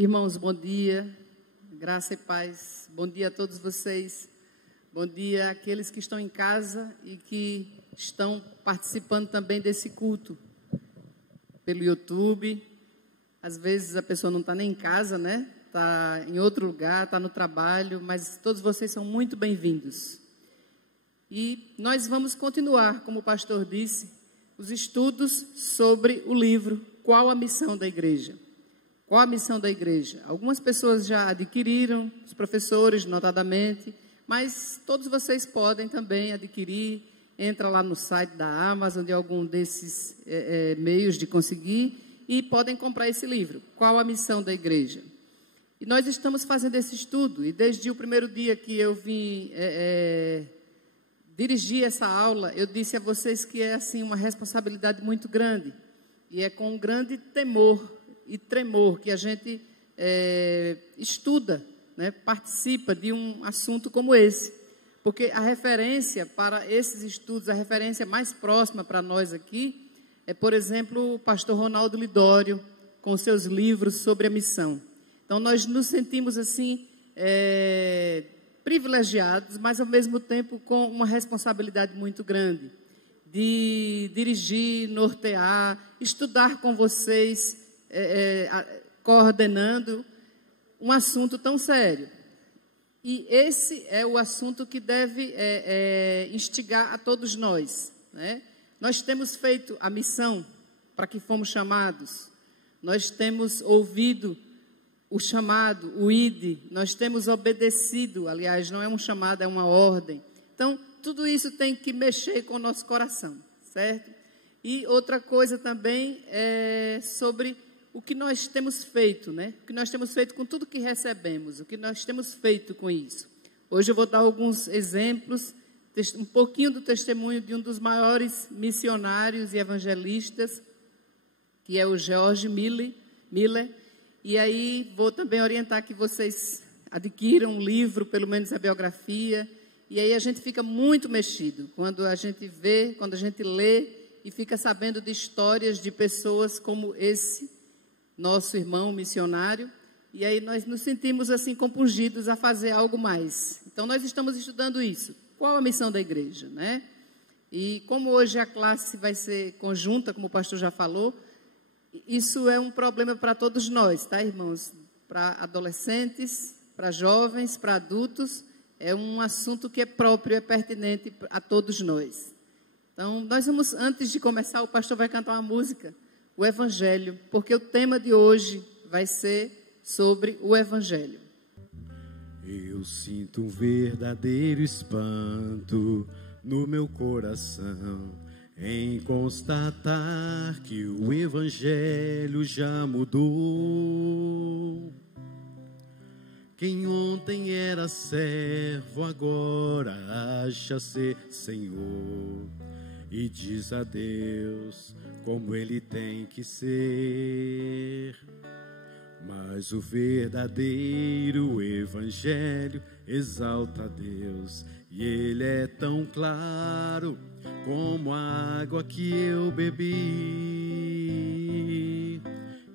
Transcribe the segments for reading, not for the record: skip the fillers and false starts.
Irmãos, bom dia, graça e paz, bom dia a todos vocês, bom dia àqueles que estão em casa e que estão participando também desse culto, pelo YouTube. Às vezes a pessoa não está nem em casa, né? Está em outro lugar, está no trabalho, mas todos vocês são muito bem-vindos. E nós vamos continuar, como o pastor disse, os estudos sobre o livro Qual a Missão da Igreja? Qual a missão da igreja? Algumas pessoas já adquiriram, os professores notadamente, mas todos vocês podem também adquirir. Entra lá no site da Amazon, de algum desses meios de conseguir, e podem comprar esse livro, Qual a Missão da Igreja? E nós estamos fazendo esse estudo, e desde o primeiro dia que eu vim dirigir essa aula, eu disse a vocês que é assim uma responsabilidade muito grande, e é com um grande temor e tremor que a gente estuda, né, participa de um assunto como esse, porque a referência para esses estudos, a referência mais próxima para nós aqui, é, por exemplo, o pastor Ronaldo Lidório, com seus livros sobre a missão. Então, nós nos sentimos assim, privilegiados, mas ao mesmo tempo com uma responsabilidade muito grande, de dirigir, nortear, estudar com vocês, coordenando um assunto tão sério. E esse é o assunto que deve instigar a todos nós, né? Nós temos feito a missão para que fomos chamados, nós temos ouvido o chamado, o ide, nós temos obedecido, aliás, não é um chamado, é uma ordem. Então, tudo isso tem que mexer com o nosso coração, certo? E outra coisa também é sobre o que nós temos feito, né? O que nós temos feito com tudo que recebemos, o que nós temos feito com isso. Hoje eu vou dar alguns exemplos, um pouquinho do testemunho de um dos maiores missionários e evangelistas, que é o George Miller, e aí vou também orientar que vocês adquiram um livro, pelo menos a biografia, e aí a gente fica muito mexido quando a gente vê, quando a gente lê e fica sabendo de histórias de pessoas como esse nosso irmão missionário, e aí nós nos sentimos assim compungidos a fazer algo mais. Então nós estamos estudando isso. Qual a missão da igreja, né? E como hoje a classe vai ser conjunta, como o pastor já falou, isso é um problema para todos nós, tá, irmãos? Para adolescentes, para jovens, para adultos, é um assunto que é próprio, é pertinente a todos nós. Então, nós vamos, antes de começar, o pastor vai cantar uma música, o Evangelho, porque o tema de hoje vai ser sobre o Evangelho. Eu sinto um verdadeiro espanto no meu coração em constatar que o Evangelho já mudou. Quem ontem era servo agora acha ser Senhor e diz a Deus como Ele tem que ser. Mas o verdadeiro Evangelho exalta a Deus, e Ele é tão claro como a água que eu bebi,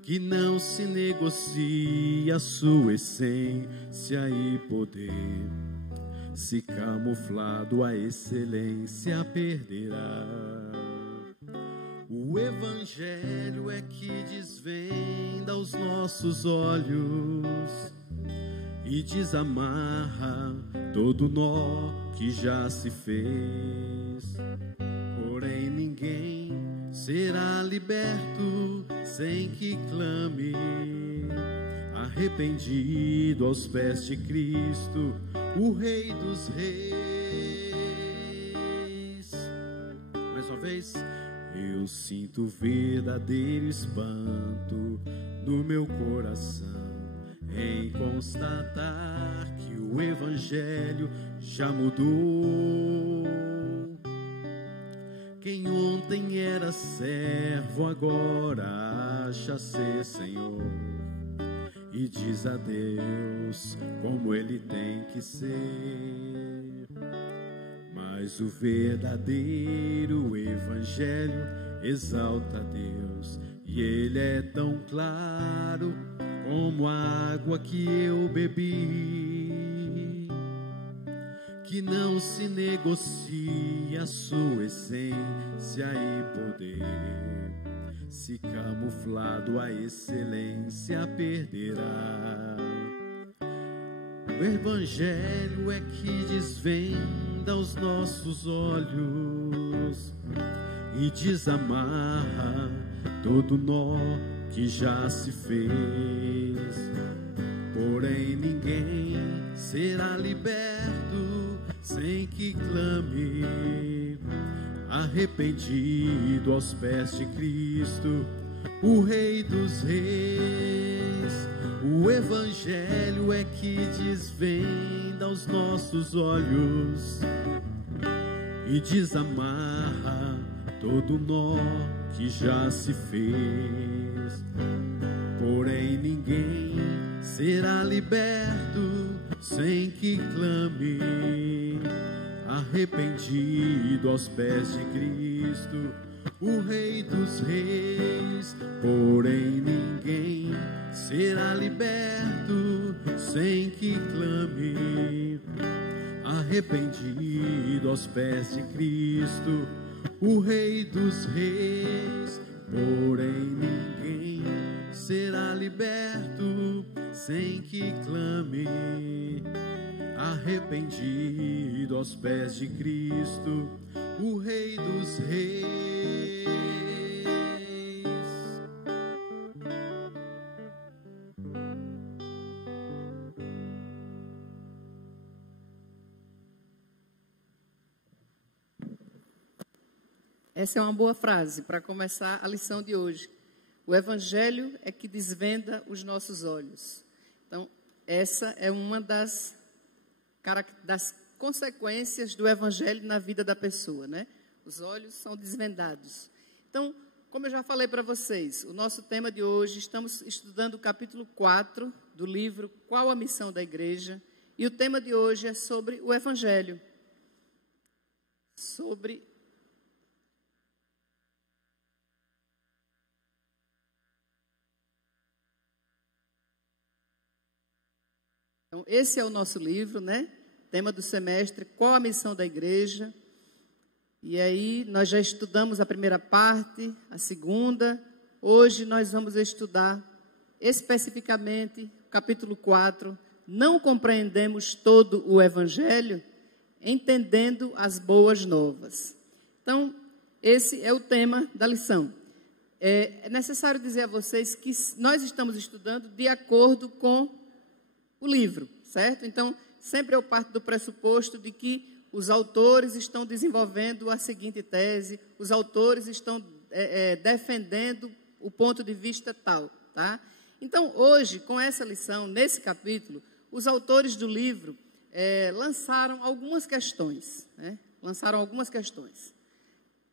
que não se negocia a sua essência e poder. Se camuflado a excelência perderá. O Evangelho é que desvenda os nossos olhos e desamarra todo nó que já se fez. Porém ninguém será liberto sem que clame, arrependido aos pés de Cristo, o Rei dos Reis. Mais uma vez. Eu sinto verdadeiro espanto no meu coração em constatar que o Evangelho já mudou. Quem ontem era servo agora acha ser Senhor e diz a Deus como Ele tem que ser. Mas o verdadeiro Evangelho exalta a Deus, e Ele é tão claro como a água que eu bebi, que não se negocia sua essência e poder, se camuflado a excelência perderá. O Evangelho é que desvenda os nossos olhos e desamarra todo nó que já se fez. Porém ninguém será liberto sem que clame, arrependido aos pés de Cristo, o Rei dos Reis. O Evangelho é que desvenda os nossos olhos e desamarra todo nó que já se fez. Porém ninguém será liberto sem que clame, arrependido aos pés de Cristo, o Rei dos Reis. Porém ninguém será liberto sem que clame, arrependido aos pés de Cristo, o Rei dos Reis. Porém ninguém será liberto sem que clame, arrependido aos pés de Cristo, o Rei dos Reis. Essa é uma boa frase para começar a lição de hoje. O Evangelho é que desvenda os nossos olhos. Então, essa é uma das consequências do Evangelho na vida da pessoa, né? Os olhos são desvendados. Então, como eu já falei para vocês, o nosso tema de hoje, estamos estudando o capítulo 4 do livro Qual a Missão da Igreja? E o tema de hoje é sobre o Evangelho. Então, esse é o nosso livro, né? Tema do semestre, Qual a Missão da Igreja? E aí, nós já estudamos a primeira parte, a segunda. Hoje nós vamos estudar especificamente o capítulo 4. Não compreendemos todo o Evangelho, entendendo as boas novas. Então, esse é o tema da lição. É necessário dizer a vocês que nós estamos estudando de acordo com o livro, certo? Então, sempre eu parto do pressuposto de que os autores estão desenvolvendo a seguinte tese, os autores estão defendendo o ponto de vista tal, tá? Então, hoje, com essa lição, nesse capítulo, os autores do livro lançaram algumas questões, né?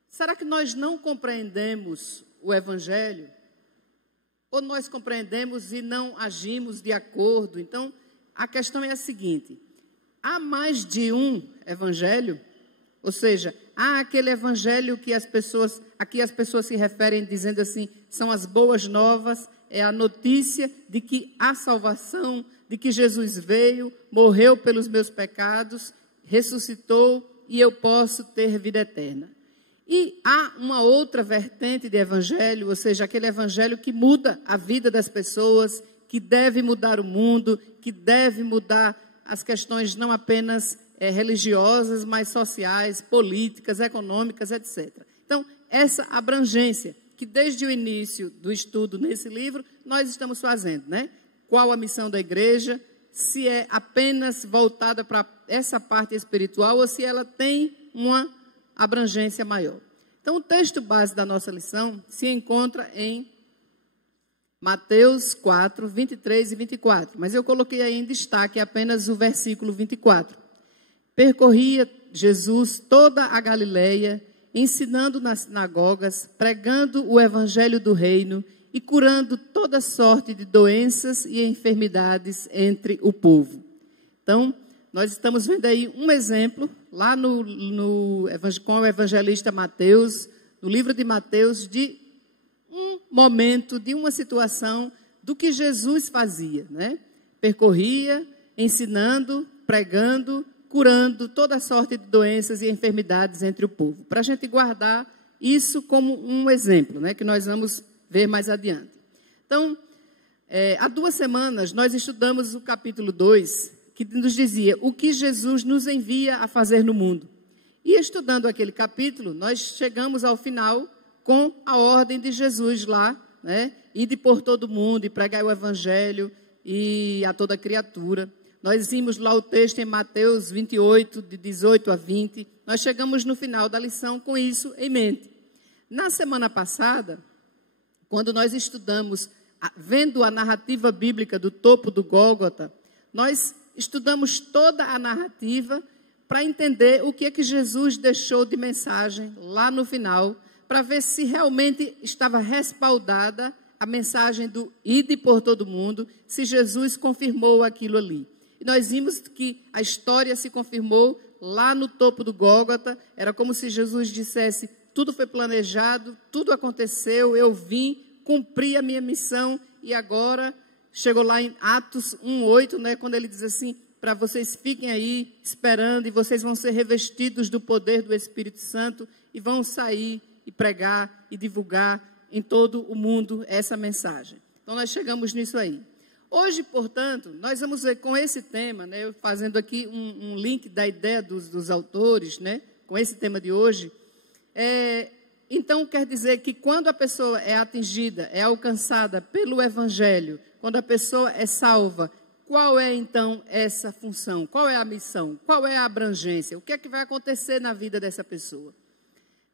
Será que nós não compreendemos o Evangelho? Ou nós compreendemos e não agimos de acordo? Então, a questão é a seguinte: há mais de um evangelho? Ou seja, há aquele evangelho que aqui as pessoas se referem dizendo assim, são as boas novas, é a notícia de que há salvação, de que Jesus veio, morreu pelos meus pecados, ressuscitou e eu posso ter vida eterna. E há uma outra vertente de evangelho, ou seja, aquele evangelho que muda a vida das pessoas, que deve mudar o mundo, que deve mudar as questões não apenas religiosas, mas sociais, políticas, econômicas, etc. Então, essa abrangência que desde o início do estudo nesse livro, nós estamos fazendo, né? Qual a missão da igreja, se é apenas voltada para essa parte espiritual ou se ela tem uma abrangência maior. Então, o texto base da nossa lição se encontra em Mateus 4, 23 e 24. Mas eu coloquei aí em destaque apenas o versículo 24. Percorria Jesus toda a Galileia, ensinando nas sinagogas, pregando o evangelho do reino e curando toda sorte de doenças e enfermidades entre o povo. Então, nós estamos vendo aí um exemplo, lá com o evangelista Mateus, no livro de Mateus, de um momento, de uma situação do que Jesus fazia, né? Percorria, ensinando, pregando, curando toda sorte de doenças e enfermidades entre o povo. Para a gente guardar isso como um exemplo, né? Que nós vamos ver mais adiante. Então, há 2 semanas nós estudamos o capítulo 2, que nos dizia o que Jesus nos envia a fazer no mundo. E estudando aquele capítulo, nós chegamos ao final com a ordem de Jesus lá, né? Ide por todo mundo e pregai o evangelho e a toda criatura. Nós vimos lá o texto em Mateus 28, de 18 a 20. Nós chegamos no final da lição com isso em mente. Na semana passada, quando nós estudamos, vendo a narrativa bíblica do topo do Gólgota, nós estudamos toda a narrativa para entender o que é que Jesus deixou de mensagem lá no final, para ver se realmente estava respaldada a mensagem do ide por todo mundo, se Jesus confirmou aquilo ali. E nós vimos que a história se confirmou lá no topo do Gólgota. Era como se Jesus dissesse, tudo foi planejado, tudo aconteceu, eu vim, cumpri a minha missão e agora chegou lá em Atos 1:8, né, quando ele diz assim, para vocês fiquem aí esperando e vocês vão ser revestidos do poder do Espírito Santo e vão sair e pregar e divulgar em todo o mundo essa mensagem. Então nós chegamos nisso aí. Hoje, portanto, nós vamos ver com esse tema, né, eu fazendo aqui um link da ideia dos autores, né, com esse tema de hoje. Então quer dizer que quando a pessoa é atingida, é alcançada pelo Evangelho, quando a pessoa é salva, qual é, então, essa função? Qual é a missão? Qual é a abrangência? O que é que vai acontecer na vida dessa pessoa?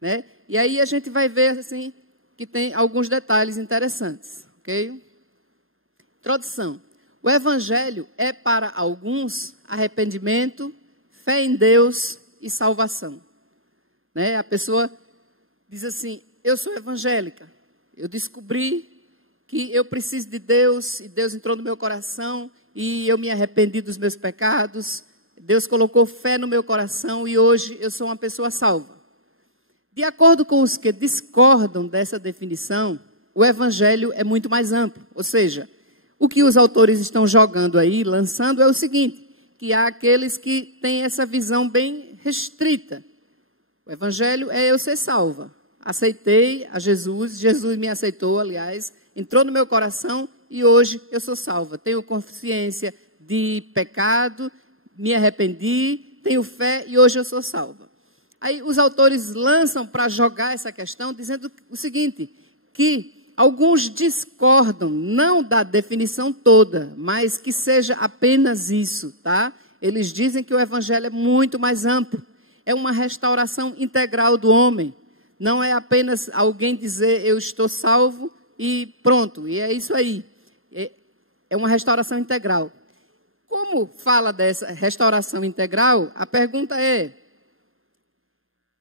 Né? E aí a gente vai ver, assim, que tem alguns detalhes interessantes, ok? Introdução. O Evangelho é, para alguns, arrependimento, fé em Deus e salvação. Né? A pessoa diz assim, eu sou evangélica, eu descobri que eu preciso de Deus, e Deus entrou no meu coração, e eu me arrependi dos meus pecados, Deus colocou fé no meu coração, e hoje eu sou uma pessoa salva. De acordo com os que discordam dessa definição, o Evangelho é muito mais amplo, ou seja, o que os autores estão jogando aí, lançando, é o seguinte, que há aqueles que têm essa visão bem restrita. O Evangelho é eu ser salva. Aceitei a Jesus, Jesus me aceitou, aliás, entrou no meu coração e hoje eu sou salva. Tenho consciência de pecado, me arrependi, tenho fé e hoje eu sou salva. Aí os autores lançam para jogar essa questão dizendo o seguinte, que alguns discordam, não da definição toda, mas que seja apenas isso, tá? Eles dizem que o Evangelho é muito mais amplo, é uma restauração integral do homem. Não é apenas alguém dizer eu estou salvo e pronto, e é isso aí. É uma restauração integral. Como fala dessa restauração integral, a pergunta é,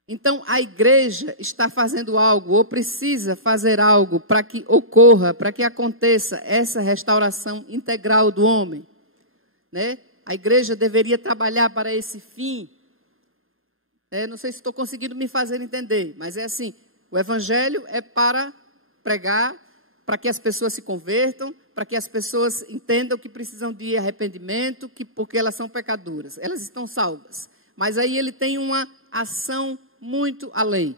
então a igreja está fazendo algo ou precisa fazer algo para que ocorra, para que aconteça essa restauração integral do homem? Né? A igreja deveria trabalhar para esse fim. Não sei se estou conseguindo me fazer entender, mas é assim, o Evangelho é para pregar, para que as pessoas se convertam, para que as pessoas entendam que precisam de arrependimento, porque elas são pecadoras, elas estão salvas. Mas aí ele tem uma ação muito além.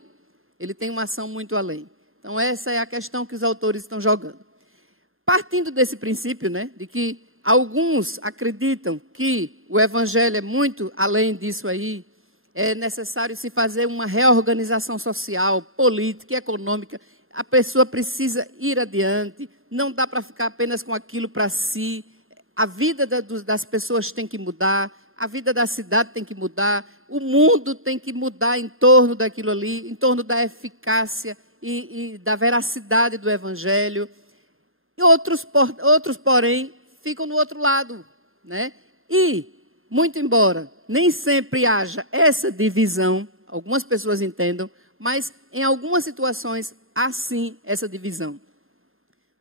Ele tem uma ação muito além. Então essa é a questão que os autores estão jogando. Partindo desse princípio, né, de que alguns acreditam que o Evangelho é muito além disso aí, é necessário se fazer uma reorganização social, política e econômica. A pessoa precisa ir adiante, não dá para ficar apenas com aquilo para si. A vida das pessoas tem que mudar, a vida da cidade tem que mudar, o mundo tem que mudar em torno daquilo ali, em torno da eficácia e da veracidade do Evangelho. E outros, porém, ficam no outro lado, né? E, muito embora nem sempre haja essa divisão, algumas pessoas entendam, mas em algumas situações há sim essa divisão.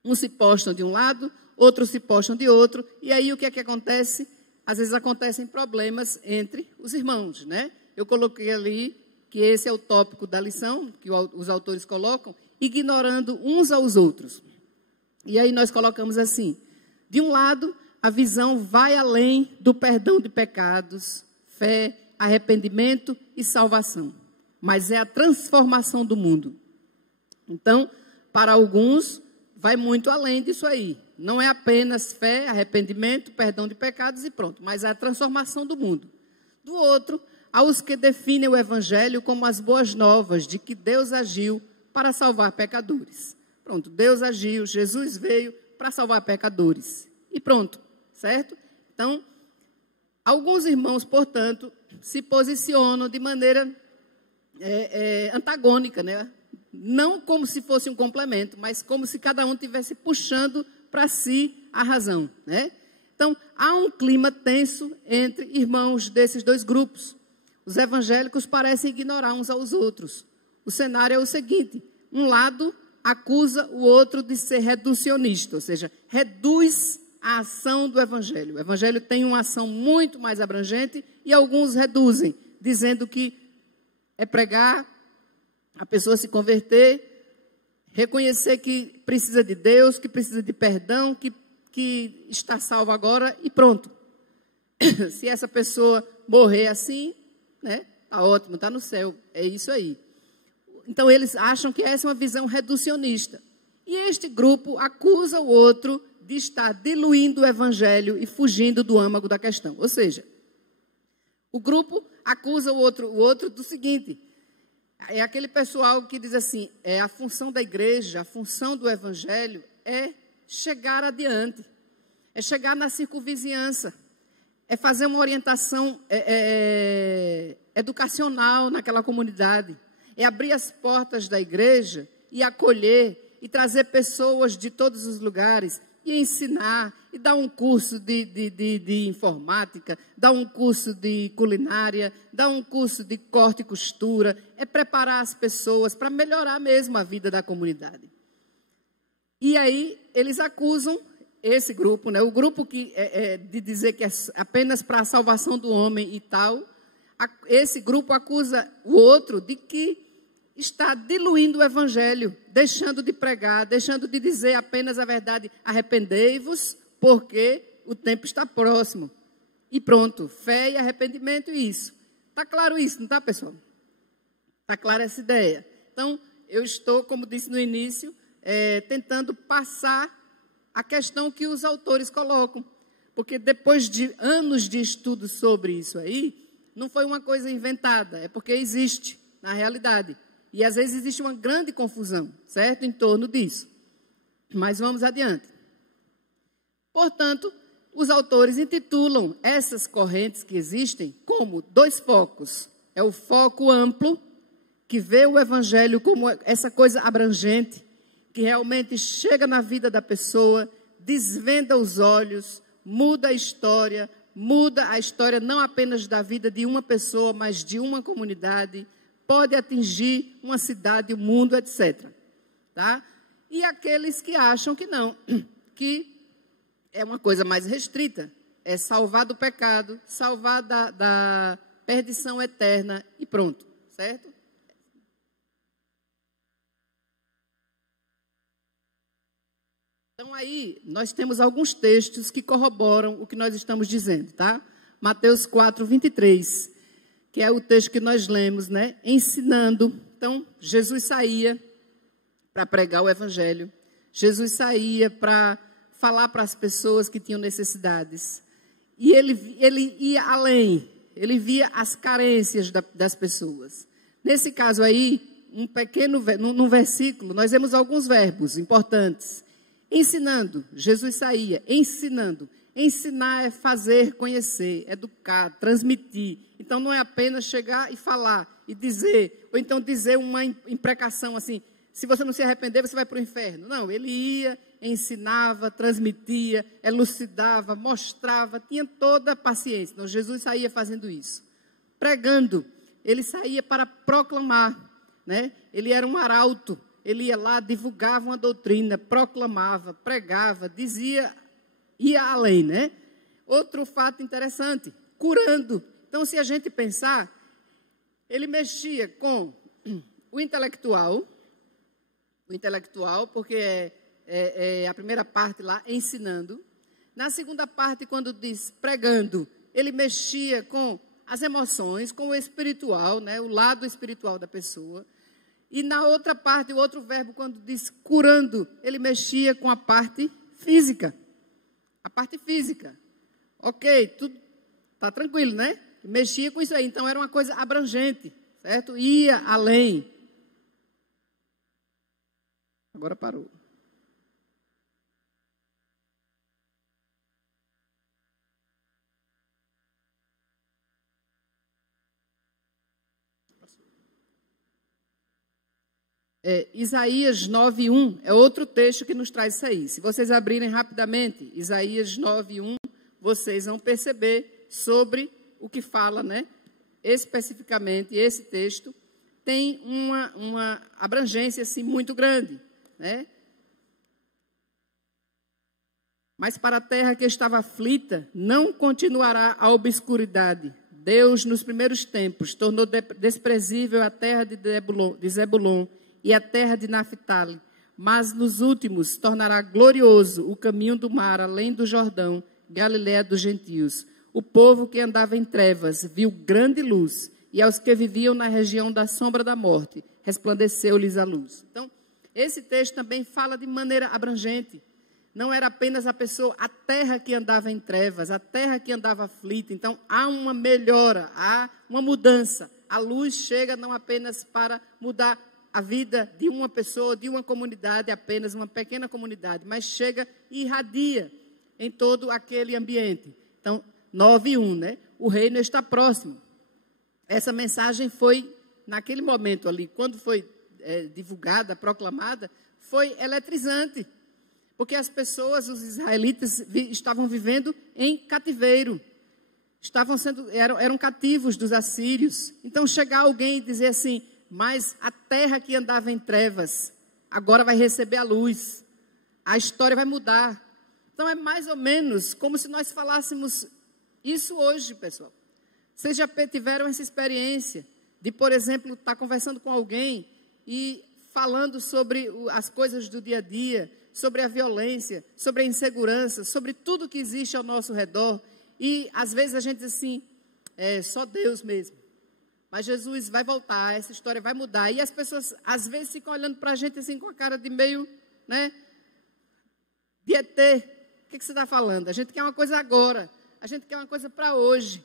Uns se postam de um lado, outros se postam de outro, e aí o que é que acontece? Às vezes acontecem problemas entre os irmãos, né? Eu coloquei ali que esse é o tópico da lição, que os autores colocam, ignorando uns aos outros. E aí nós colocamos assim: de um lado, a visão vai além do perdão de pecados, fé, arrependimento e salvação, mas é a transformação do mundo. Então, para alguns, vai muito além disso aí. Não é apenas fé, arrependimento, perdão de pecados e pronto, mas é a transformação do mundo. Do outro, há os que definem o evangelho como as boas novas de que Deus agiu para salvar pecadores. Pronto, Deus agiu, Jesus veio para salvar pecadores. E pronto, certo? Então, alguns irmãos, portanto, se posicionam de maneira antagônica, né? Não como se fosse um complemento, mas como se cada um estivesse puxando para si a razão, né? Então, há um clima tenso entre irmãos desses dois grupos. Os evangélicos parecem ignorar uns aos outros. O cenário é o seguinte: um lado acusa o outro de ser reducionista, ou seja, reduz a ação do evangelho. O evangelho tem uma ação muito mais abrangente e alguns reduzem, dizendo que é pregar, a pessoa se converter, reconhecer que precisa de Deus, que precisa de perdão, que está salvo agora e pronto. Se essa pessoa morrer assim, né, tá ótimo, está no céu, é isso aí. Então eles acham que essa é uma visão reducionista. E este grupo acusa o outro de estar diluindo o evangelho e fugindo do âmago da questão. Ou seja, o grupo acusa o outro do seguinte: é aquele pessoal que diz assim, a função da igreja, a função do evangelho é chegar adiante, é chegar na circunvizinhança, é fazer uma orientação educacional naquela comunidade, é abrir as portas da igreja e acolher e trazer pessoas de todos os lugares e ensinar, e dar um curso de informática, dar um curso de culinária, dar um curso de corte e costura, é preparar as pessoas para melhorar mesmo a vida da comunidade. E aí eles acusam esse grupo, né, o grupo que de dizer que é apenas para a salvação do homem e tal, esse grupo acusa o outro de que está diluindo o evangelho, deixando de pregar, deixando de dizer apenas a verdade: arrependei-vos, porque o tempo está próximo. E pronto, fé e arrependimento e isso. Está claro isso, não está, pessoal? Está clara essa ideia? Então, eu estou, como disse no início, tentando passar a questão que os autores colocam. Porque depois de anos de estudo sobre isso aí, não foi uma coisa inventada, é porque existe na realidade. E às vezes existe uma grande confusão, certo? Em torno disso. Mas vamos adiante. Portanto, os autores intitulam essas correntes que existem como dois focos. É o foco amplo, que vê o evangelho como essa coisa abrangente, que realmente chega na vida da pessoa, desvenda os olhos, muda a história não apenas da vida de uma pessoa, mas de uma comunidade, pode atingir uma cidade, o mundo, etc. Tá? E aqueles que acham que não, que é uma coisa mais restrita, é salvar do pecado, salvar da perdição eterna e pronto, certo? Então aí, nós temos alguns textos que corroboram o que nós estamos dizendo, tá? Mateus 4, 23, que é o texto que nós lemos, né? Ensinando. Então, Jesus saía para pregar o evangelho. Jesus saía para falar para as pessoas que tinham necessidades. E ele ia além. Ele via as carências das pessoas. Nesse caso aí, num versículo, nós vemos alguns verbos importantes. Ensinando, Jesus saía, ensinando. Ensinar é fazer, conhecer, educar, transmitir. Então, não é apenas chegar e falar e dizer, ou então dizer uma imprecação assim, se você não se arrepender, você vai para o inferno. Não, ele ia, ensinava, transmitia, elucidava, mostrava, tinha toda a paciência. Então, Jesus saía fazendo isso. Pregando, ele saía para proclamar, né? Ele era um arauto, ele ia lá, divulgava uma doutrina, proclamava, pregava, dizia, ia além, né? Outro fato interessante, curando. Então, se a gente pensar, ele mexia com o intelectual, porque a primeira parte lá, ensinando. Na segunda parte, quando diz pregando, ele mexia com as emoções, com o espiritual, né, o lado espiritual da pessoa. E na outra parte, o outro verbo, quando diz curando, ele mexia com a parte física. A parte física. Ok, tudo está tranquilo, né? Mexia com isso aí. Então, era uma coisa abrangente, certo? Ia além. Agora parou. Isaías 9:1 é outro texto que nos traz isso aí. Se vocês abrirem rapidamente, Isaías 9:1, vocês vão perceber sobre o que fala, né? Especificamente, esse texto tem uma abrangência assim, muito grande, né? Mas para a terra que estava aflita, não continuará a obscuridade. Deus, nos primeiros tempos, tornou desprezível a terra de Zebulon e a terra de Naphtali, mas nos últimos tornará glorioso o caminho do mar, além do Jordão, Galiléia dos gentios. O povo que andava em trevas viu grande luz, e aos que viviam na região da sombra da morte, resplandeceu-lhes a luz. Então, esse texto também fala de maneira abrangente. Não era apenas a pessoa, a terra que andava em trevas, a terra que andava aflita. Então, há uma melhora, há uma mudança. A luz chega não apenas para mudar a vida de uma pessoa, de uma comunidade, apenas uma pequena comunidade, mas chega e irradia em todo aquele ambiente. Então, 9:1, né? O reino está próximo. Essa mensagem foi, naquele momento ali, quando foi divulgada, proclamada, foi eletrizante. Porque as pessoas, os israelitas, estavam vivendo em cativeiro. Eram cativos dos assírios. Então, chegar alguém e dizer assim, mas a terra que andava em trevas, agora vai receber a luz. A história vai mudar. Então, é mais ou menos como se nós falássemos isso hoje, pessoal. Vocês já tiveram essa experiência de, por exemplo, estar conversando com alguém e falando sobre as coisas do dia a dia, sobre a violência, sobre a insegurança, sobre tudo que existe ao nosso redor. E, às vezes, a gente diz assim, só Deus mesmo. Mas Jesus vai voltar, essa história vai mudar. E as pessoas, às vezes, ficam olhando para a gente assim com a cara de meio, né? De ET. O que você está falando? A gente quer uma coisa agora. A gente quer uma coisa para hoje.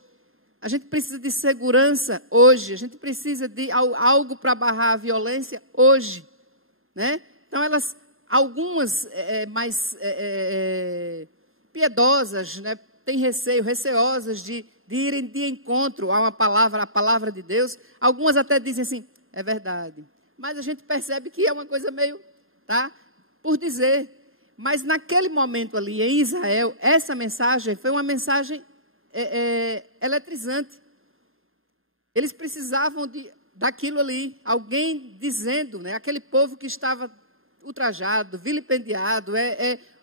A gente precisa de segurança hoje. A gente precisa de algo para barrar a violência hoje, né? Então, algumas mais piedosas, né? Têm receosas de irem de encontro a palavra de Deus. Algumas até dizem assim, é verdade. Mas a gente percebe que é uma coisa meio, tá? Por dizer. Mas naquele momento ali em Israel, essa mensagem foi uma mensagem eletrizante. Eles precisavam daquilo ali, alguém dizendo, né? Aquele povo que estava ultrajado, vilipendiado,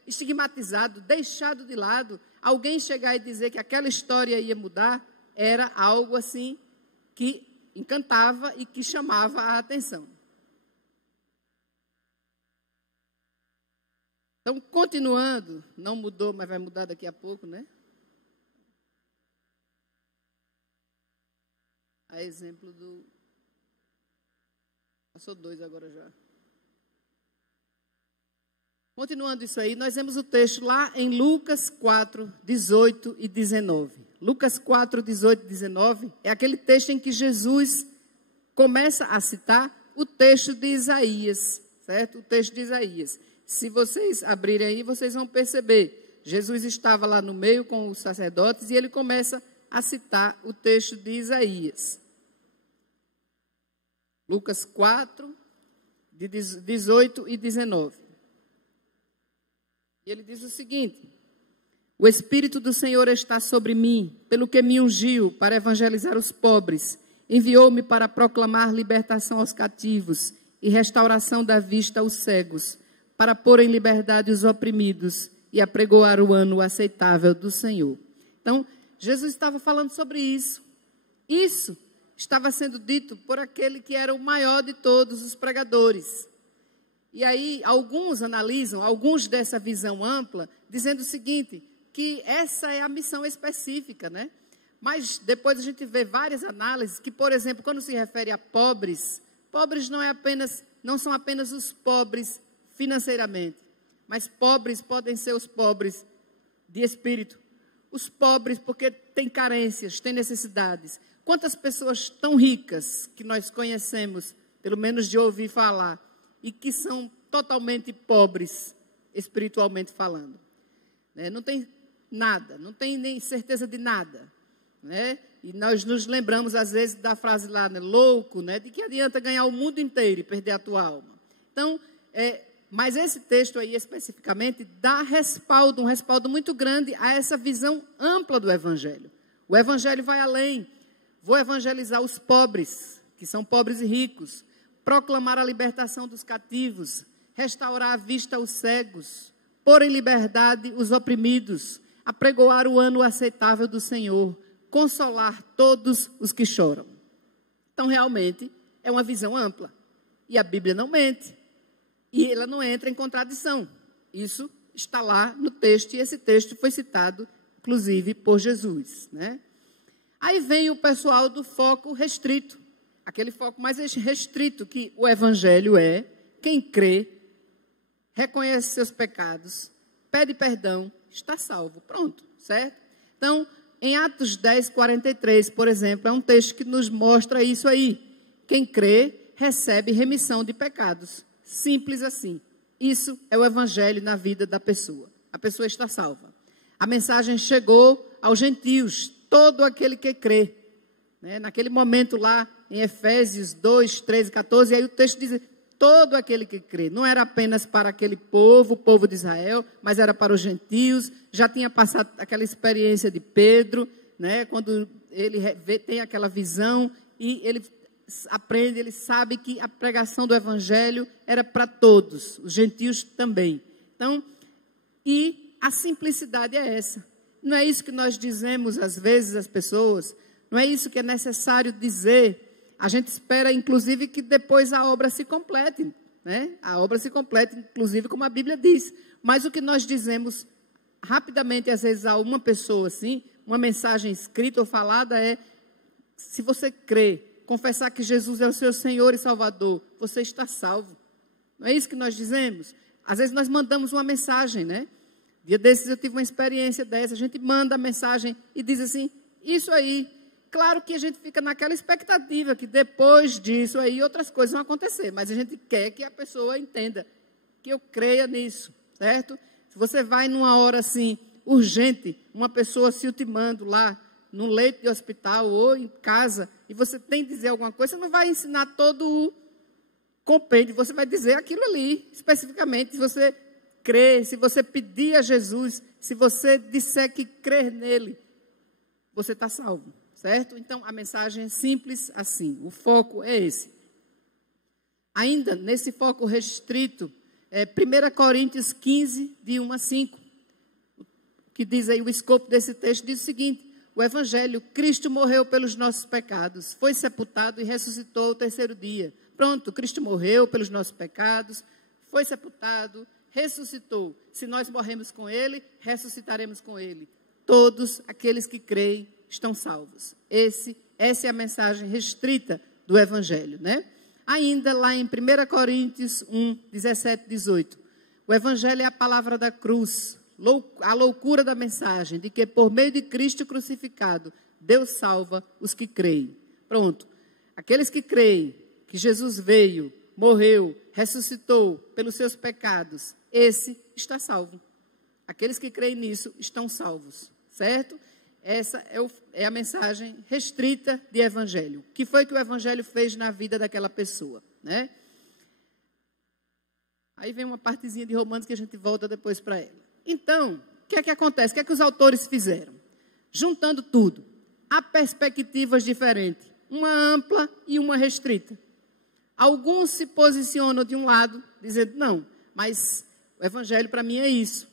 estigmatizado, deixado de lado. Alguém chegar e dizer que aquela história ia mudar, era algo assim que encantava e que chamava a atenção. Então, continuando, não mudou, mas vai mudar daqui a pouco, né? A exemplo do... Passou 2 agora já. Continuando isso aí, nós vemos o texto lá em Lucas 4, 18 e 19. Lucas 4, 18 e 19 é aquele texto em que Jesus começa a citar o texto de Isaías, certo? O texto de Isaías. Se vocês abrirem aí, vocês vão perceber. Jesus estava lá no meio com os sacerdotes e ele começa a citar o texto de Isaías. Lucas 4, de 18 e 19. E ele diz o seguinte: o Espírito do Senhor está sobre mim, pelo que me ungiu para evangelizar os pobres, enviou-me para proclamar libertação aos cativos e restauração da vista aos cegos, para pôr em liberdade os oprimidos e apregoar o ano aceitável do Senhor. Então, Jesus estava falando sobre isso. Isso estava sendo dito por aquele que era o maior de todos os pregadores. E aí, alguns dessa visão ampla, dizendo o seguinte, que essa é a missão específica, né? Mas depois a gente vê várias análises que, por exemplo, quando se refere a pobres, pobres não são apenas os pobres financeiramente, mas pobres podem ser os pobres de espírito. Os pobres porque têm carências, têm necessidades. Quantas pessoas tão ricas que nós conhecemos, pelo menos de ouvir falar, e que são totalmente pobres, espiritualmente falando. Não tem nada, não tem nem certeza de nada. E nós nos lembramos, às vezes, da frase lá, louco, de que adianta ganhar o mundo inteiro e perder a tua alma. Então, mas esse texto aí, especificamente, dá um respaldo muito grande a essa visão ampla do Evangelho. O Evangelho vai além. Vou evangelizar os pobres, que são pobres e ricos, proclamar a libertação dos cativos, restaurar a vista aos cegos, pôr em liberdade os oprimidos, apregoar o ano aceitável do Senhor, consolar todos os que choram. Então, realmente, é uma visão ampla. E a Bíblia não mente. E ela não entra em contradição. Isso está lá no texto, e esse texto foi citado, inclusive, por Jesus, Aí vem o pessoal do foco restrito. Aquele foco mais restrito que o Evangelho é: quem crê, reconhece seus pecados, pede perdão, está salvo. Pronto, certo? Então, em Atos 10, 43, por exemplo, é um texto que nos mostra isso aí. Quem crê, recebe remissão de pecados. Simples assim. Isso é o Evangelho na vida da pessoa. A pessoa está salva. A mensagem chegou aos gentios, todo aquele que crê. Naquele momento lá, em Efésios 2, 13 e 14, aí o texto diz: todo aquele que crê. Não era apenas para aquele povo, o povo de Israel, mas era para os gentios. Já tinha passado aquela experiência de Pedro, quando ele tem aquela visão e ele aprende, ele sabe que a pregação do Evangelho era para todos, os gentios também. Então, e a simplicidade é essa. Não é isso que nós dizemos às vezes às pessoas, não é isso que é necessário dizer. A gente espera, inclusive, que depois a obra se complete, A obra se complete, inclusive, como a Bíblia diz. Mas o que nós dizemos rapidamente, às vezes, a uma pessoa, assim, uma mensagem escrita ou falada é: se você crê, confessar que Jesus é o seu Senhor e Salvador, você está salvo. Não é isso que nós dizemos? Às vezes nós mandamos uma mensagem, Dia desses eu tive uma experiência dessa, a gente manda a mensagem e diz assim: isso aí. Claro que a gente fica naquela expectativa que depois disso aí outras coisas vão acontecer, mas a gente quer que a pessoa entenda, que eu creia nisso, certo? Se você vai numa hora assim, urgente, uma pessoa se ultimando lá, no leito de hospital ou em casa, e você tem que dizer alguma coisa, você não vai ensinar todo o compêndio, você vai dizer aquilo ali, especificamente. Se você crer, se você pedir a Jesus, se você disser que crer nele, você está salvo, certo? Então, a mensagem é simples assim, o foco é esse. Ainda, nesse foco restrito, 1 Coríntios 15, de 1 a 5, que diz aí, o escopo desse texto diz o seguinte: o Evangelho, Cristo morreu pelos nossos pecados, foi sepultado e ressuscitou ao terceiro dia. Pronto, Cristo morreu pelos nossos pecados, foi sepultado, ressuscitou. Se nós morremos com Ele, ressuscitaremos com Ele. Todos aqueles que creem estão salvos. Essa é a mensagem restrita do Evangelho, Ainda lá em 1 Coríntios 1, 17 e 18. O Evangelho é a palavra da cruz, a loucura da mensagem de que por meio de Cristo crucificado, Deus salva os que creem. Pronto. Aqueles que creem que Jesus veio, morreu, ressuscitou pelos seus pecados, esse está salvo. Aqueles que creem nisso estão salvos, certo? Essa é a mensagem restrita de Evangelho. O que foi que o Evangelho fez na vida daquela pessoa, Aí vem uma partezinha de Romanos que a gente volta depois para ela. Então, o que é que acontece? O que é que os autores fizeram? Juntando tudo, há perspectivas diferentes, uma ampla e uma restrita. Alguns se posicionam de um lado, dizendo: não, mas o Evangelho para mim é isso.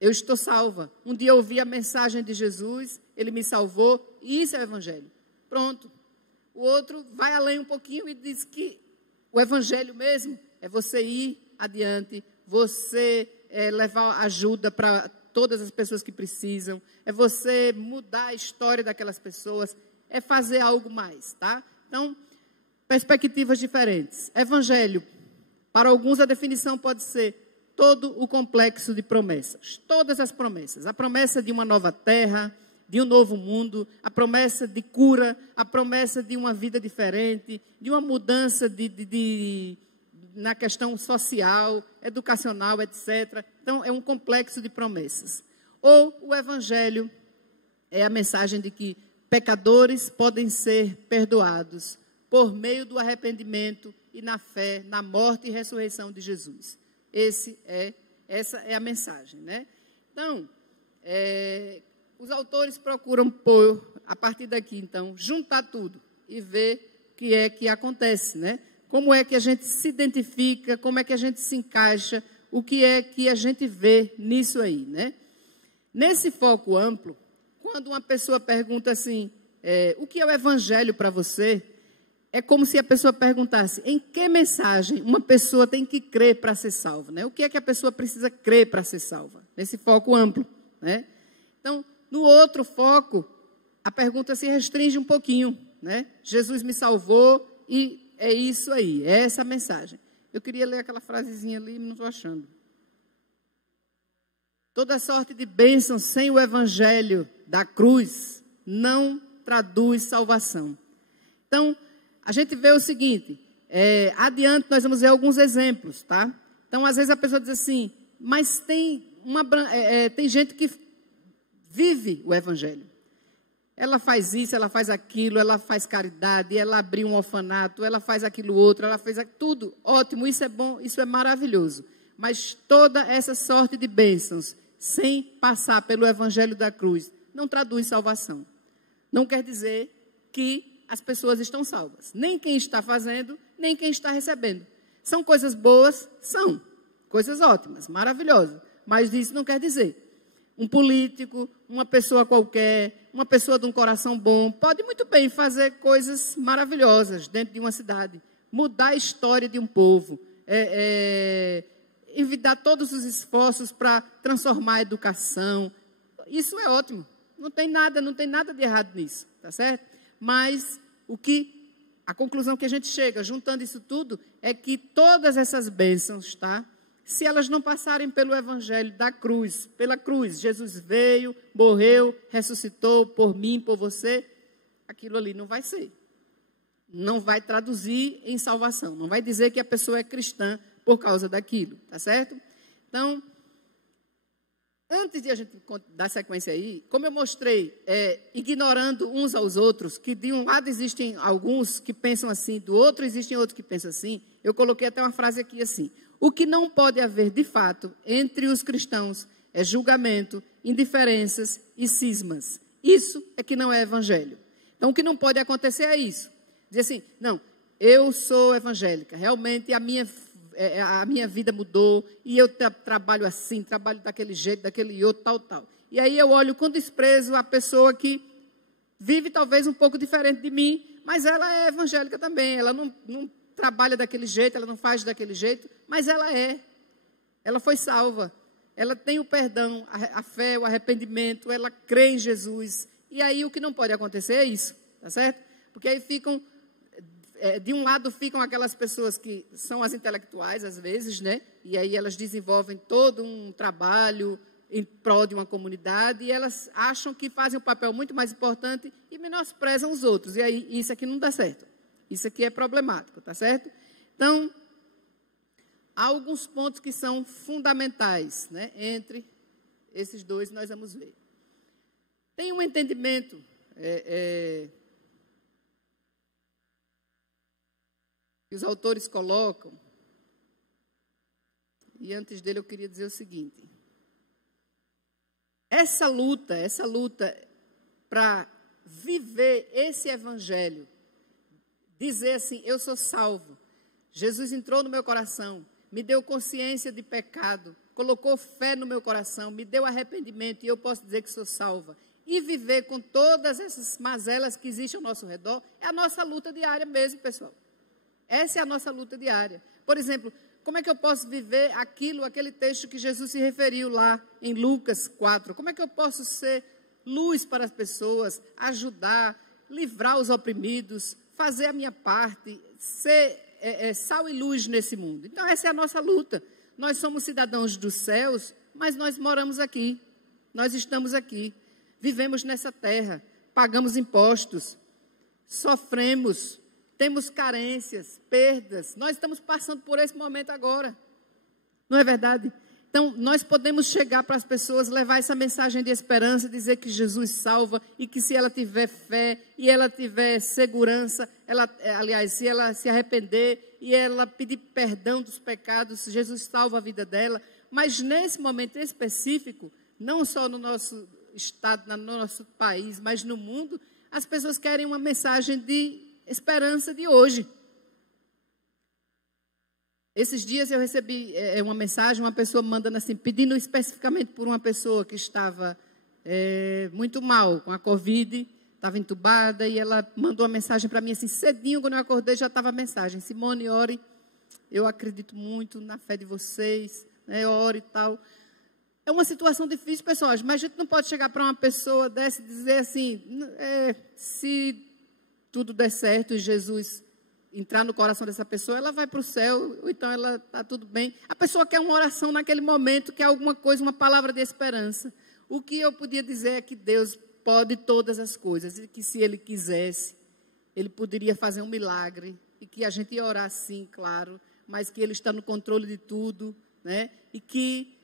Eu estou salva. Um dia eu ouvi a mensagem de Jesus, Ele me salvou, e isso é o Evangelho. Pronto. O outro vai além um pouquinho e diz que o Evangelho mesmo é você ir adiante, você levar ajuda para todas as pessoas que precisam, é você mudar a história daquelas pessoas, é fazer algo mais, tá? Então, perspectivas diferentes. Evangelho, para alguns a definição pode ser todo o complexo de promessas, todas as promessas. A promessa de uma nova terra, de um novo mundo, a promessa de cura, a promessa de uma vida diferente, de uma mudança na questão social, educacional, etc. Então, é um complexo de promessas. Ou o Evangelho é a mensagem de que pecadores podem ser perdoados por meio do arrependimento e na fé, na morte e ressurreição de Jesus. Essa é a mensagem, né? Então, os autores procuram a partir daqui, então, juntar tudo e ver o que é que acontece, né? Como é que a gente se identifica, como é que a gente se encaixa, o que é que a gente vê nisso aí, né? Nesse foco amplo, quando uma pessoa pergunta assim, o que é o Evangelho para você? É como se a pessoa perguntasse, em que mensagem uma pessoa tem que crer para ser salva, né? O que é que a pessoa precisa crer para ser salva? Nesse foco amplo, né? Então, no outro foco, a pergunta se restringe um pouquinho, né? Jesus me salvou e é isso aí, é essa a mensagem. Eu queria ler aquela frasezinha ali, mas não estou achando. Toda sorte de bênçãos sem o Evangelho da cruz não traduz salvação. Então, a gente vê o seguinte, adiante nós vamos ver alguns exemplos, tá? Então, às vezes a pessoa diz assim, mas tem gente que vive o Evangelho. Ela faz isso, ela faz aquilo, ela faz caridade, ela abriu um orfanato, ela faz aquilo outro, ela fez tudo, ótimo, isso é bom, isso é maravilhoso. Mas toda essa sorte de bênçãos, sem passar pelo Evangelho da cruz, não traduz salvação. Não quer dizer que as pessoas estão salvas. Nem quem está fazendo, nem quem está recebendo. São coisas boas? São. Coisas ótimas, maravilhosas. Mas isso não quer dizer. Um político, uma pessoa qualquer, uma pessoa de um coração bom, pode muito bem fazer coisas maravilhosas dentro de uma cidade. Mudar a história de um povo. Envidar todos os esforços para transformar a educação. Isso é ótimo. Não tem nada de errado nisso, tá certo? Mas a conclusão que a gente chega, juntando isso tudo, é que todas essas bênçãos, tá? Se elas não passarem pelo Evangelho da cruz, pela cruz, Jesus veio, morreu, ressuscitou por mim, por você, aquilo ali não vai ser. Não vai traduzir em salvação. Não vai dizer que a pessoa é cristã por causa daquilo, tá certo? Então, antes de a gente dar sequência aí, como eu mostrei, ignorando uns aos outros, que de um lado existem alguns que pensam assim, do outro existem outros que pensam assim, eu coloquei até uma frase aqui assim, o que não pode haver de fato entre os cristãos é julgamento, indiferenças e cismas. Isso é que não é evangelho. Então, o que não pode acontecer é isso. Dizer assim, não, eu sou evangélica, realmente a minha vida mudou e eu trabalho assim, trabalho daquele jeito, daquele outro, tal. E aí eu olho com desprezo a pessoa que vive talvez um pouco diferente de mim, mas ela é evangélica também, ela não trabalha daquele jeito, ela não faz daquele jeito, mas ela foi salva, ela tem o perdão, a fé, o arrependimento, ela crê em Jesus, e aí o que não pode acontecer é isso, tá certo? Porque aí de um lado ficam aquelas pessoas que são as intelectuais, às vezes, né? E aí elas desenvolvem todo um trabalho em prol de uma comunidade e elas acham que fazem um papel muito mais importante e menosprezam os outros. E aí isso aqui não dá certo. Isso aqui é problemático, tá certo? Então, há alguns pontos que são fundamentais, né? Entre esses dois nós vamos ver. Tem um entendimento... que os autores colocam, e antes dele eu queria dizer o seguinte, essa luta para viver esse evangelho, dizer assim, eu sou salvo, Jesus entrou no meu coração, me deu consciência de pecado, colocou fé no meu coração, me deu arrependimento e eu posso dizer que sou salva, e viver com todas essas mazelas que existem ao nosso redor, é a nossa luta diária mesmo, pessoal. Essa é a nossa luta diária. Por exemplo, Como é que eu posso viver aquele texto que Jesus se referiu lá em Lucas 4? Como é que eu posso ser luz para as pessoas, ajudar, livrar os oprimidos, fazer a minha parte, ser sal e luz nesse mundo? Então, essa é a nossa luta. Nós somos cidadãos dos céus, mas nós moramos aqui. Nós estamos aqui, vivemos nessa terra, pagamos impostos, sofremos, temos carências, perdas. Nós estamos passando por esse momento agora. Não é verdade? Então, nós podemos chegar para as pessoas, levar essa mensagem de esperança, dizer que Jesus salva e que se ela tiver fé e ela tiver segurança, se ela se arrepender e ela pedir perdão dos pecados, Jesus salva a vida dela. Mas nesse momento específico, não só no nosso estado, no nosso país, mas no mundo, as pessoas querem uma mensagem de esperança de hoje. Esses dias eu recebi uma mensagem, uma pessoa mandando assim, pedindo especificamente por uma pessoa que estava muito mal com a Covid, estava entubada, e ela mandou uma mensagem para mim assim, cedinho, quando eu acordei já estava a mensagem: Simone, ore, eu acredito muito na fé de vocês, né, ore e tal. É uma situação difícil, pessoal, mas a gente não pode chegar para uma pessoa dessa e dizer assim, se tudo der certo e Jesus entrar no coração dessa pessoa, ela vai para o céu, ou então ela está tudo bem. A pessoa quer uma oração naquele momento, quer alguma coisa, uma palavra de esperança. O que eu podia dizer é que Deus pode todas as coisas, e que se Ele quisesse, Ele poderia fazer um milagre, e que a gente ia orar sim, claro, mas que Ele está no controle de tudo, né? E que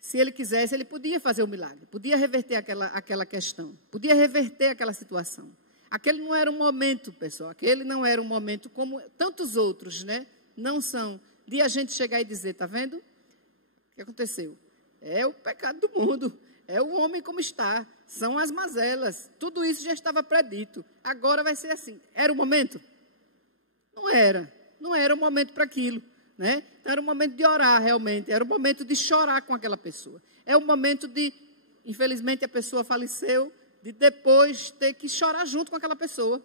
se Ele quisesse, Ele podia fazer um milagre, podia reverter aquela questão, podia reverter aquela situação. Aquele não era um momento, pessoal, aquele não era um momento como tantos outros, né? Não são de a gente chegar e dizer, está vendo? O que aconteceu? É o pecado do mundo, é o homem como está, são as mazelas, tudo isso já estava predito, agora vai ser assim. Era o momento? Não era o momento para aquilo, né? Então, era o momento de orar realmente, era o momento de chorar com aquela pessoa, é o momento de, infelizmente a pessoa faleceu, de depois ter que chorar junto com aquela pessoa,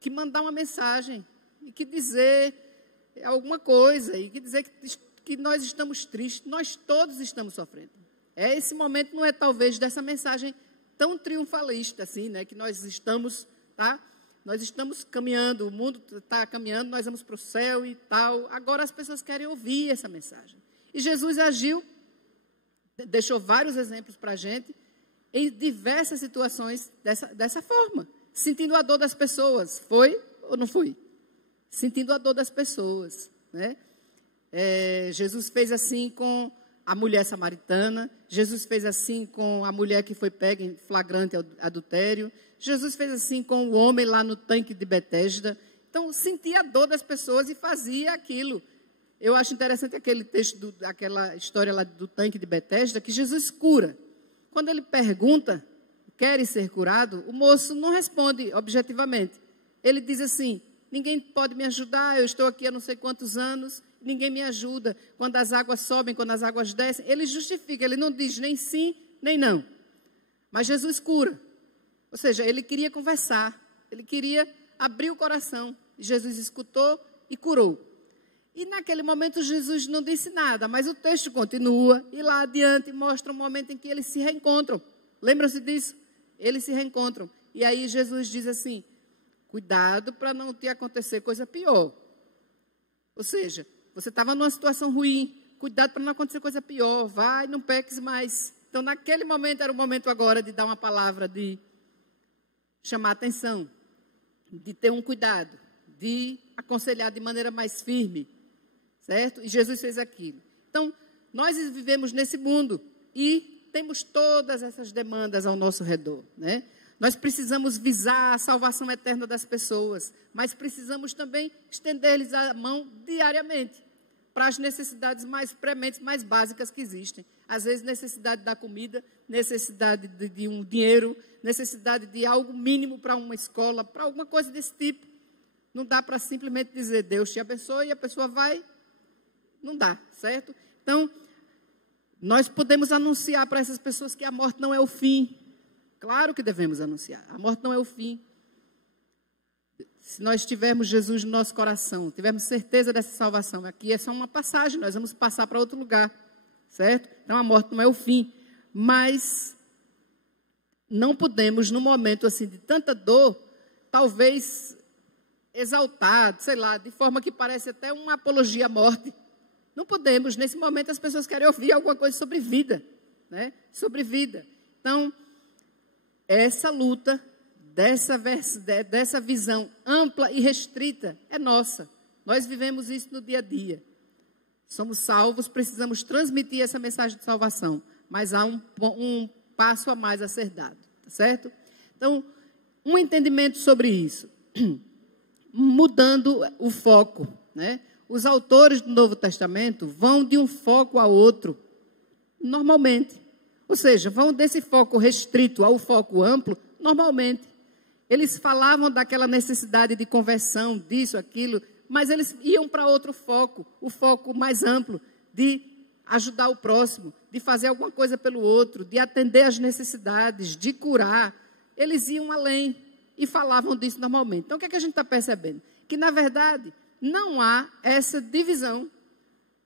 que mandar uma mensagem, e que dizer alguma coisa, e que dizer que nós estamos tristes, nós todos estamos sofrendo. Esse momento não é talvez dessa mensagem tão triunfalista assim, né, que nós estamos, tá? Nós estamos caminhando, o mundo está caminhando, nós vamos para o céu e tal. Agora as pessoas querem ouvir essa mensagem. E Jesus agiu, deixou vários exemplos para a gente, em diversas situações dessa forma, sentindo a dor das pessoas. Foi ou não foi? Sentindo a dor das pessoas, né? Jesus fez assim com a mulher samaritana, Jesus fez assim com a mulher que foi pega em flagrante adultério, Jesus fez assim com o homem lá no tanque de Betesda. Então, sentia a dor das pessoas e fazia aquilo. Eu acho interessante aquele texto, aquela história lá do tanque de Betesda, que Jesus cura. Quando ele pergunta, queres ser curado? O moço não responde objetivamente. Ele diz assim, ninguém pode me ajudar, eu estou aqui há não sei quantos anos, ninguém me ajuda. Quando as águas sobem, quando as águas descem, ele justifica, ele não diz nem sim, nem não. Mas Jesus cura. Ou seja, ele queria conversar, ele queria abrir o coração. E Jesus escutou e curou. E naquele momento Jesus não disse nada, mas o texto continua e lá adiante mostra um momento em que eles se reencontram. Lembram-se disso? Eles se reencontram. E aí Jesus diz assim, cuidado para não te acontecer coisa pior. Ou seja, você estava numa situação ruim, cuidado para não acontecer coisa pior, vai, não peques mais. Então naquele momento era o momento agora de dar uma palavra, de chamar atenção, de ter um cuidado, de aconselhar de maneira mais firme. Certo? E Jesus fez aquilo. Então, nós vivemos nesse mundo e temos todas essas demandas ao nosso redor, né? Nós precisamos visar a salvação eterna das pessoas, mas precisamos também estender-lhes a mão diariamente para as necessidades mais prementes, mais básicas que existem. Às vezes, necessidade da comida, necessidade de um dinheiro, necessidade de algo mínimo para uma escola, para alguma coisa desse tipo. Não dá para simplesmente dizer, Deus te abençoe, e a pessoa vai. Não dá, certo? Então, nós podemos anunciar para essas pessoas que a morte não é o fim. Claro que devemos anunciar. A morte não é o fim. se nós tivermos Jesus no nosso coração, tivermos certeza dessa salvação, aqui é só uma passagem, nós vamos passar para outro lugar, certo? Então a morte não é o fim, mas não podemos, num momento assim de tanta dor, talvez exaltado, sei lá, de forma que parece até uma apologia à morte. Não podemos, nesse momento as pessoas querem ouvir alguma coisa sobre vida, né? Sobre vida. Então, essa luta, dessa visão ampla e restrita, é nossa. Nós vivemos isso no dia a dia. Somos salvos, precisamos transmitir essa mensagem de salvação, mas há um passo a mais a ser dado, tá certo? Então, um entendimento sobre isso, mudando o foco, né? Os autores do Novo Testamento vão de um foco a outro, normalmente. Ou seja, vão desse foco restrito ao foco amplo, normalmente. Eles falavam daquela necessidade de conversão, disso, aquilo, mas eles iam para outro foco, o foco mais amplo, de ajudar o próximo, de fazer alguma coisa pelo outro, de atender às necessidades, de curar. Eles iam além e falavam disso normalmente. Então, o que é que a gente está percebendo? Que, na verdade, não há essa divisão,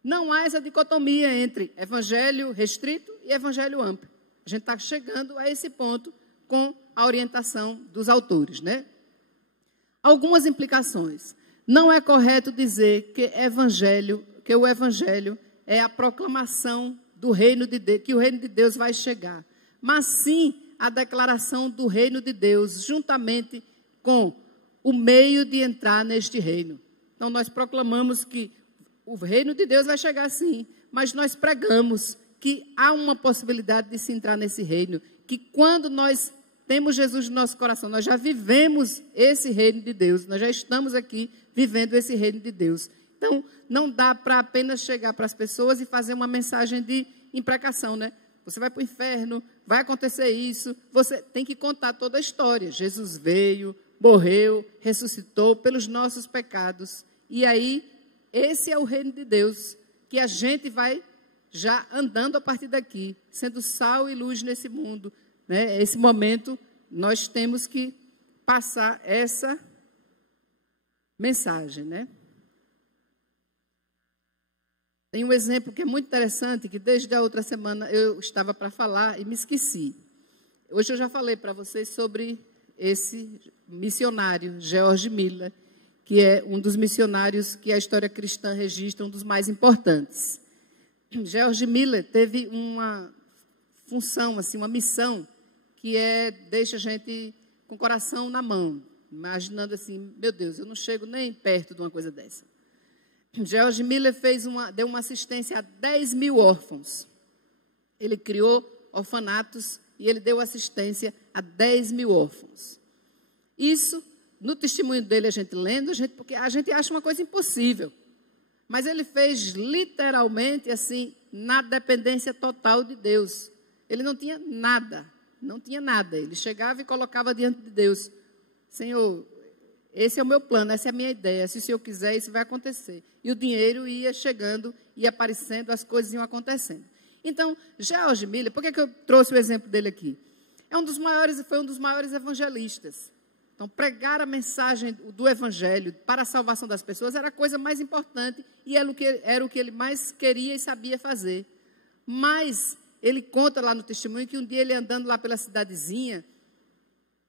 não há essa dicotomia entre evangelho restrito e evangelho amplo. A gente está chegando a esse ponto com a orientação dos autores, né? Algumas implicações. Não é correto dizer que o evangelho é a proclamação do reino de Deus, que o reino de Deus vai chegar, mas sim a declaração do reino de Deus, juntamente com o meio de entrar neste reino. Então, nós proclamamos que o reino de Deus vai chegar sim, mas nós pregamos que há uma possibilidade de se entrar nesse reino, que quando nós temos Jesus no nosso coração, nós já vivemos esse reino de Deus, nós já estamos aqui vivendo esse reino de Deus. Então, não dá para apenas chegar para as pessoas e fazer uma mensagem de imprecação, né? Você vai para o inferno, vai acontecer isso, você tem que contar toda a história. Jesus veio, morreu, ressuscitou pelos nossos pecados. E aí, esse é o reino de Deus, que a gente vai já andando a partir daqui, sendo sal e luz nesse mundo, né? Esse momento, nós temos que passar essa mensagem, né? Tem um exemplo que é muito interessante, que desde a outra semana eu estava para falar e me esqueci. Hoje eu já falei para vocês sobre esse missionário, George Miller, que é um dos missionários que a história cristã registra, um dos mais importantes. George Miller teve uma função, assim, uma missão, que deixa a gente com o coração na mão, imaginando assim, meu Deus, eu não chego nem perto de uma coisa dessa. George Miller deu uma assistência a 10 mil órfãos. Ele criou orfanatos e ele deu assistência a 10 mil órfãos. Isso, no testemunho dele, a gente lendo, porque a gente acha uma coisa impossível. Mas ele fez literalmente assim, na dependência total de Deus. Ele não tinha nada, não tinha nada. Ele chegava e colocava diante de Deus: Senhor, esse é o meu plano, essa é a minha ideia. Se o Senhor quiser, isso vai acontecer. E o dinheiro ia chegando, ia aparecendo, as coisas iam acontecendo. Então, George Miller, por que eu trouxe o exemplo dele aqui? Foi um dos maiores evangelistas. Então, pregar a mensagem do evangelho para a salvação das pessoas era a coisa mais importante e era o que ele mais queria e sabia fazer. Mas ele conta lá no testemunho que um dia ele andando lá pela cidadezinha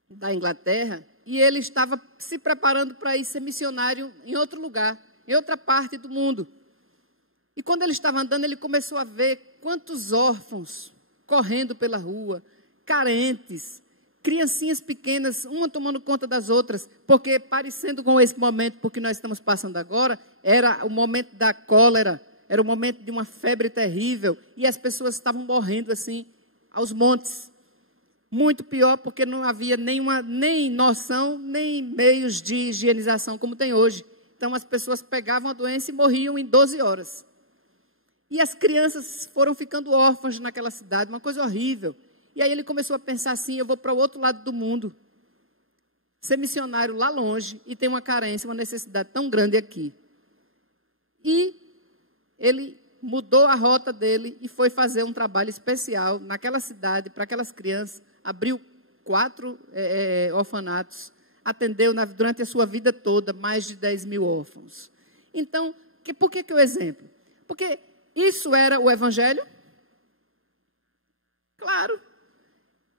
da Inglaterra, e ele estava se preparando para ir ser missionário em outro lugar, em outra parte do mundo. E quando ele estava andando, ele começou a ver quantos órfãos correndo pela rua, carentes, criancinhas pequenas, uma tomando conta das outras, porque parecendo com esse momento porque nós estamos passando agora, era o momento da cólera, era o momento de uma febre terrível, e as pessoas estavam morrendo assim, aos montes. Muito pior, porque não havia nem noção, nem meios de higienização como tem hoje. Então, as pessoas pegavam a doença e morriam em 12 horas. E as crianças foram ficando órfãs naquela cidade, uma coisa horrível. E aí ele começou a pensar assim, eu vou para o outro lado do mundo, ser missionário lá longe, e tem uma carência, uma necessidade tão grande aqui. E ele mudou a rota dele e foi fazer um trabalho especial naquela cidade, para aquelas crianças. Abriu 4 orfanatos, atendeu durante a sua vida toda mais de 10 mil órfãos. Então, por que o exemplo? Porque isso era o evangelho? Claro.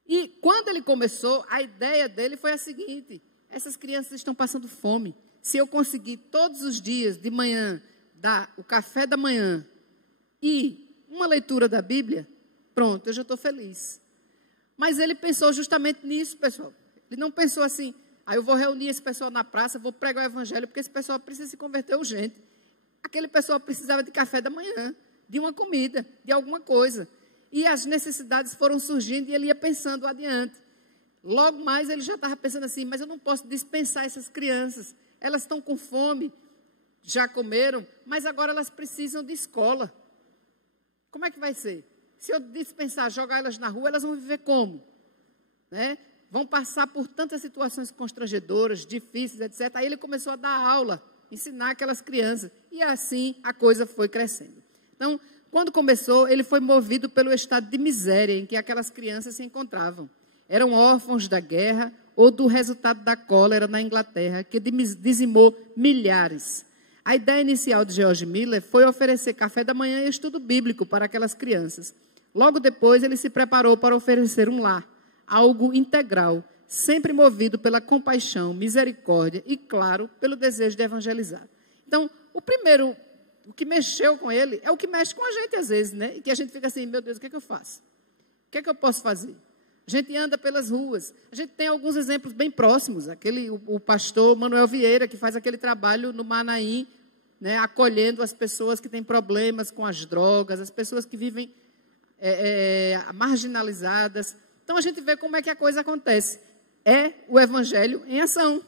E quando ele começou, a ideia dele foi a seguinte: essas crianças estão passando fome. Se eu conseguir todos os dias de manhã dar o café da manhã e uma leitura da Bíblia, pronto, eu já estou feliz. Mas ele pensou justamente nisso, pessoal. Ele não pensou assim: eu vou reunir esse pessoal na praça, vou pregar o evangelho, porque esse pessoal precisa se converter urgente. Aquele pessoal precisava de café da manhã, de uma comida, de alguma coisa. E as necessidades foram surgindo e ele ia pensando adiante. Logo mais ele já estava pensando assim: mas eu não posso dispensar essas crianças. Elas estão com fome, já comeram, mas agora elas precisam de escola. Como é que vai ser? Se eu dispensar, jogar elas na rua, elas vão viver como? Né? Vão passar por tantas situações constrangedoras, difíceis, etc. Aí ele começou a dar aula, ensinar aquelas crianças. E assim a coisa foi crescendo. Então, quando começou, ele foi movido pelo estado de miséria em que aquelas crianças se encontravam. Eram órfãos da guerra ou do resultado da cólera na Inglaterra, que dizimou milhares. A ideia inicial de George Miller foi oferecer café da manhã e estudo bíblico para aquelas crianças. Logo depois, ele se preparou para oferecer um lar, algo integral, sempre movido pela compaixão, misericórdia e, claro, pelo desejo de evangelizar. Então, o que mexeu com ele é o que mexe com a gente às vezes, né? E que a gente fica assim: meu Deus, o que é que eu faço? O que é que eu posso fazer? A gente anda pelas ruas, a gente tem alguns exemplos bem próximos. O pastor Manuel Vieira, que faz aquele trabalho no Manaim, né, acolhendo as pessoas que têm problemas com as drogas, as pessoas que vivem marginalizadas. Então, a gente vê como é que a coisa acontece. É o evangelho em ação.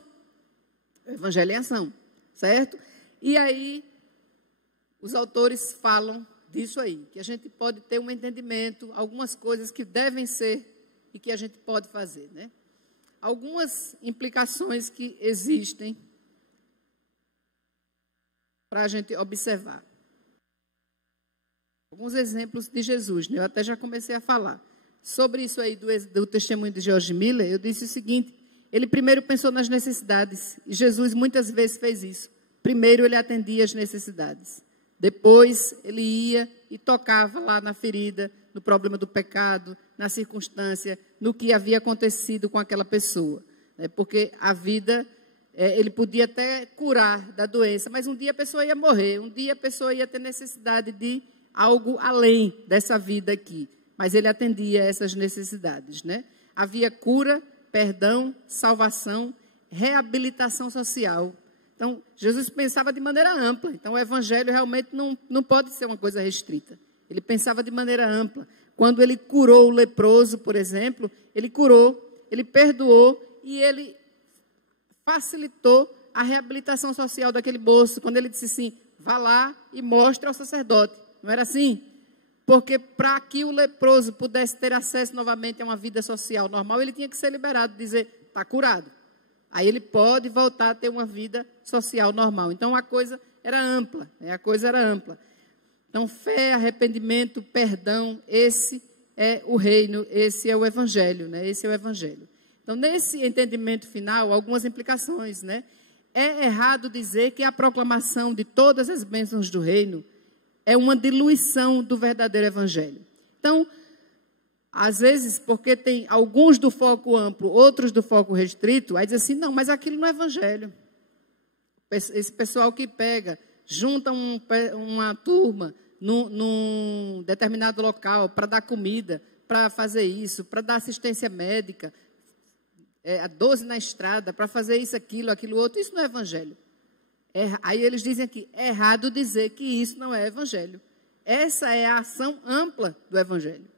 O evangelho em ação, certo? E aí, os autores falam disso aí, que a gente pode ter um entendimento, algumas coisas que devem ser e que a gente pode fazer, né? Algumas implicações que existem para a gente observar. Alguns exemplos de Jesus, né? Eu até já comecei a falar. Sobre isso aí do testemunho de George Miller, eu disse o seguinte: ele primeiro pensou nas necessidades, e Jesus muitas vezes fez isso. Primeiro ele atendia as necessidades. Depois ele ia e tocava lá na ferida, no problema do pecado, na circunstância, no que havia acontecido com aquela pessoa. Né? Porque a vida, ele podia até curar da doença, mas um dia a pessoa ia morrer, um dia a pessoa ia ter necessidade de algo além dessa vida aqui. Mas ele atendia essas necessidades, né? Havia cura, perdão, salvação, reabilitação social. Então, Jesus pensava de maneira ampla. Então, o evangelho realmente não pode ser uma coisa restrita. Ele pensava de maneira ampla. Quando ele curou o leproso, por exemplo, ele curou, ele perdoou e ele facilitou a reabilitação social daquele moço. Quando ele disse assim: vá lá e mostre ao sacerdote. Não era assim? Porque para que o leproso pudesse ter acesso novamente a uma vida social normal, ele tinha que ser liberado, dizer: está curado. Aí ele pode voltar a ter uma vida social normal. Então, a coisa era ampla. A coisa era ampla. Então, fé, arrependimento, perdão, esse é o reino, esse é o evangelho, né? Esse é o evangelho. Então, nesse entendimento final, algumas implicações, né? É errado dizer que a proclamação de todas as bênçãos do reino é uma diluição do verdadeiro evangelho. Então, às vezes, porque tem alguns do foco amplo, outros do foco restrito, aí diz assim: não, mas aquilo não é evangelho. Esse pessoal que pega, junta uma turma num determinado local para dar comida, para fazer isso, para dar assistência médica, 12 na estrada, para fazer isso, aquilo outro, isso não é evangelho. Aí eles dizem aqui: é errado dizer que isso não é evangelho. Essa é a ação ampla do evangelho.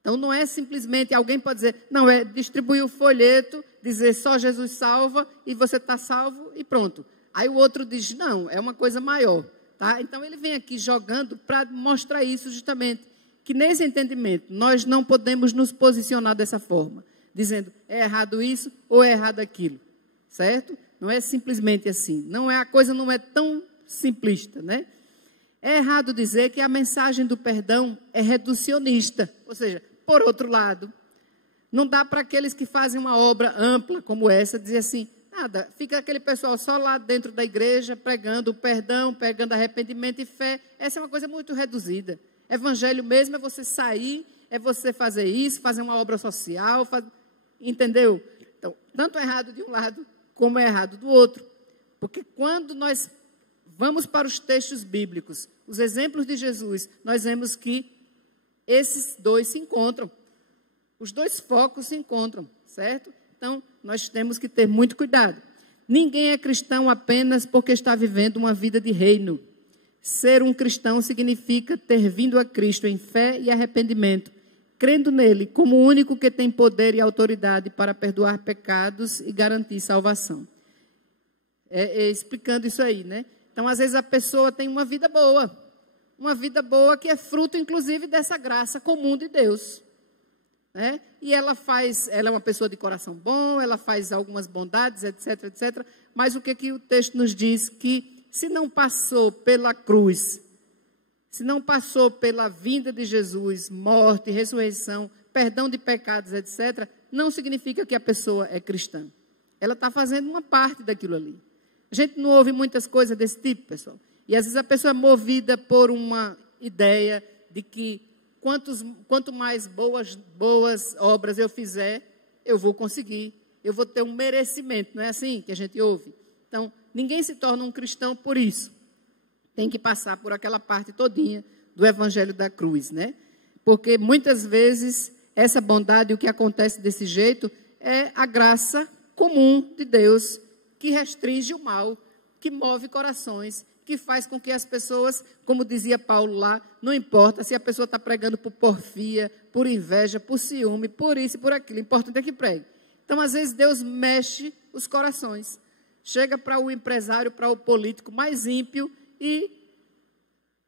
Então, não é simplesmente, alguém pode dizer, não, é distribuir o folheto, dizer só Jesus salva e você está salvo e pronto. Aí o outro diz, não, é uma coisa maior. Tá? Então, ele vem aqui jogando para mostrar isso justamente, que nesse entendimento nós não podemos nos posicionar dessa forma, dizendo, é errado isso ou é errado aquilo, certo? Não é simplesmente assim, a coisa não é tão simplista, né? É errado dizer que a mensagem do perdão é reducionista, ou seja, por outro lado, Não dá para aqueles que fazem uma obra ampla como essa, dizer assim, nada, fica aquele pessoal só lá dentro da igreja, pregando o perdão, pregando arrependimento e fé. Essa é uma coisa muito reduzida. Evangelho mesmo é você sair, é você fazer isso, fazer uma obra social, entendeu? Então, tanto é errado de um lado, como é errado do outro. Porque quando nós vamos para os textos bíblicos, os exemplos de Jesus, nós vemos que esses dois se encontram. Os dois focos se encontram, certo? Então, nós temos que ter muito cuidado. Ninguém é cristão apenas porque está vivendo uma vida de reino. Ser um cristão significa ter vindo a Cristo em fé e arrependimento, crendo nele como o único que tem poder e autoridade para perdoar pecados e garantir salvação. Explicando isso aí, né? Então, às vezes a pessoa tem uma vida boa que é fruto, inclusive, dessa graça comum de Deus. Né? E ela é uma pessoa de coração bom, ela faz algumas bondades, etc, etc. Mas o que o texto nos diz? Que se não passou pela cruz, se não passou pela vinda de Jesus, morte, ressurreição, perdão de pecados, etc., não significa que a pessoa é cristã. Ela está fazendo uma parte daquilo ali. A gente não ouve muitas coisas desse tipo, pessoal. E às vezes a pessoa é movida por uma ideia de que quanto mais boas obras eu fizer, eu vou conseguir, eu vou ter um merecimento. Não é assim que a gente ouve? Então, ninguém se torna um cristão por isso. Tem que passar por aquela parte todinha do evangelho da cruz, né? Porque muitas vezes essa bondade, o que acontece desse jeito, é a graça comum de Deus que restringe o mal, que move corações, que faz com que as pessoas, como dizia Paulo lá, não importa se a pessoa está pregando por porfia, por inveja, por ciúme, por isso e por aquilo, o importante é que pregue. Então, às vezes, Deus mexe os corações. Chega para o empresário, para o político mais ímpio e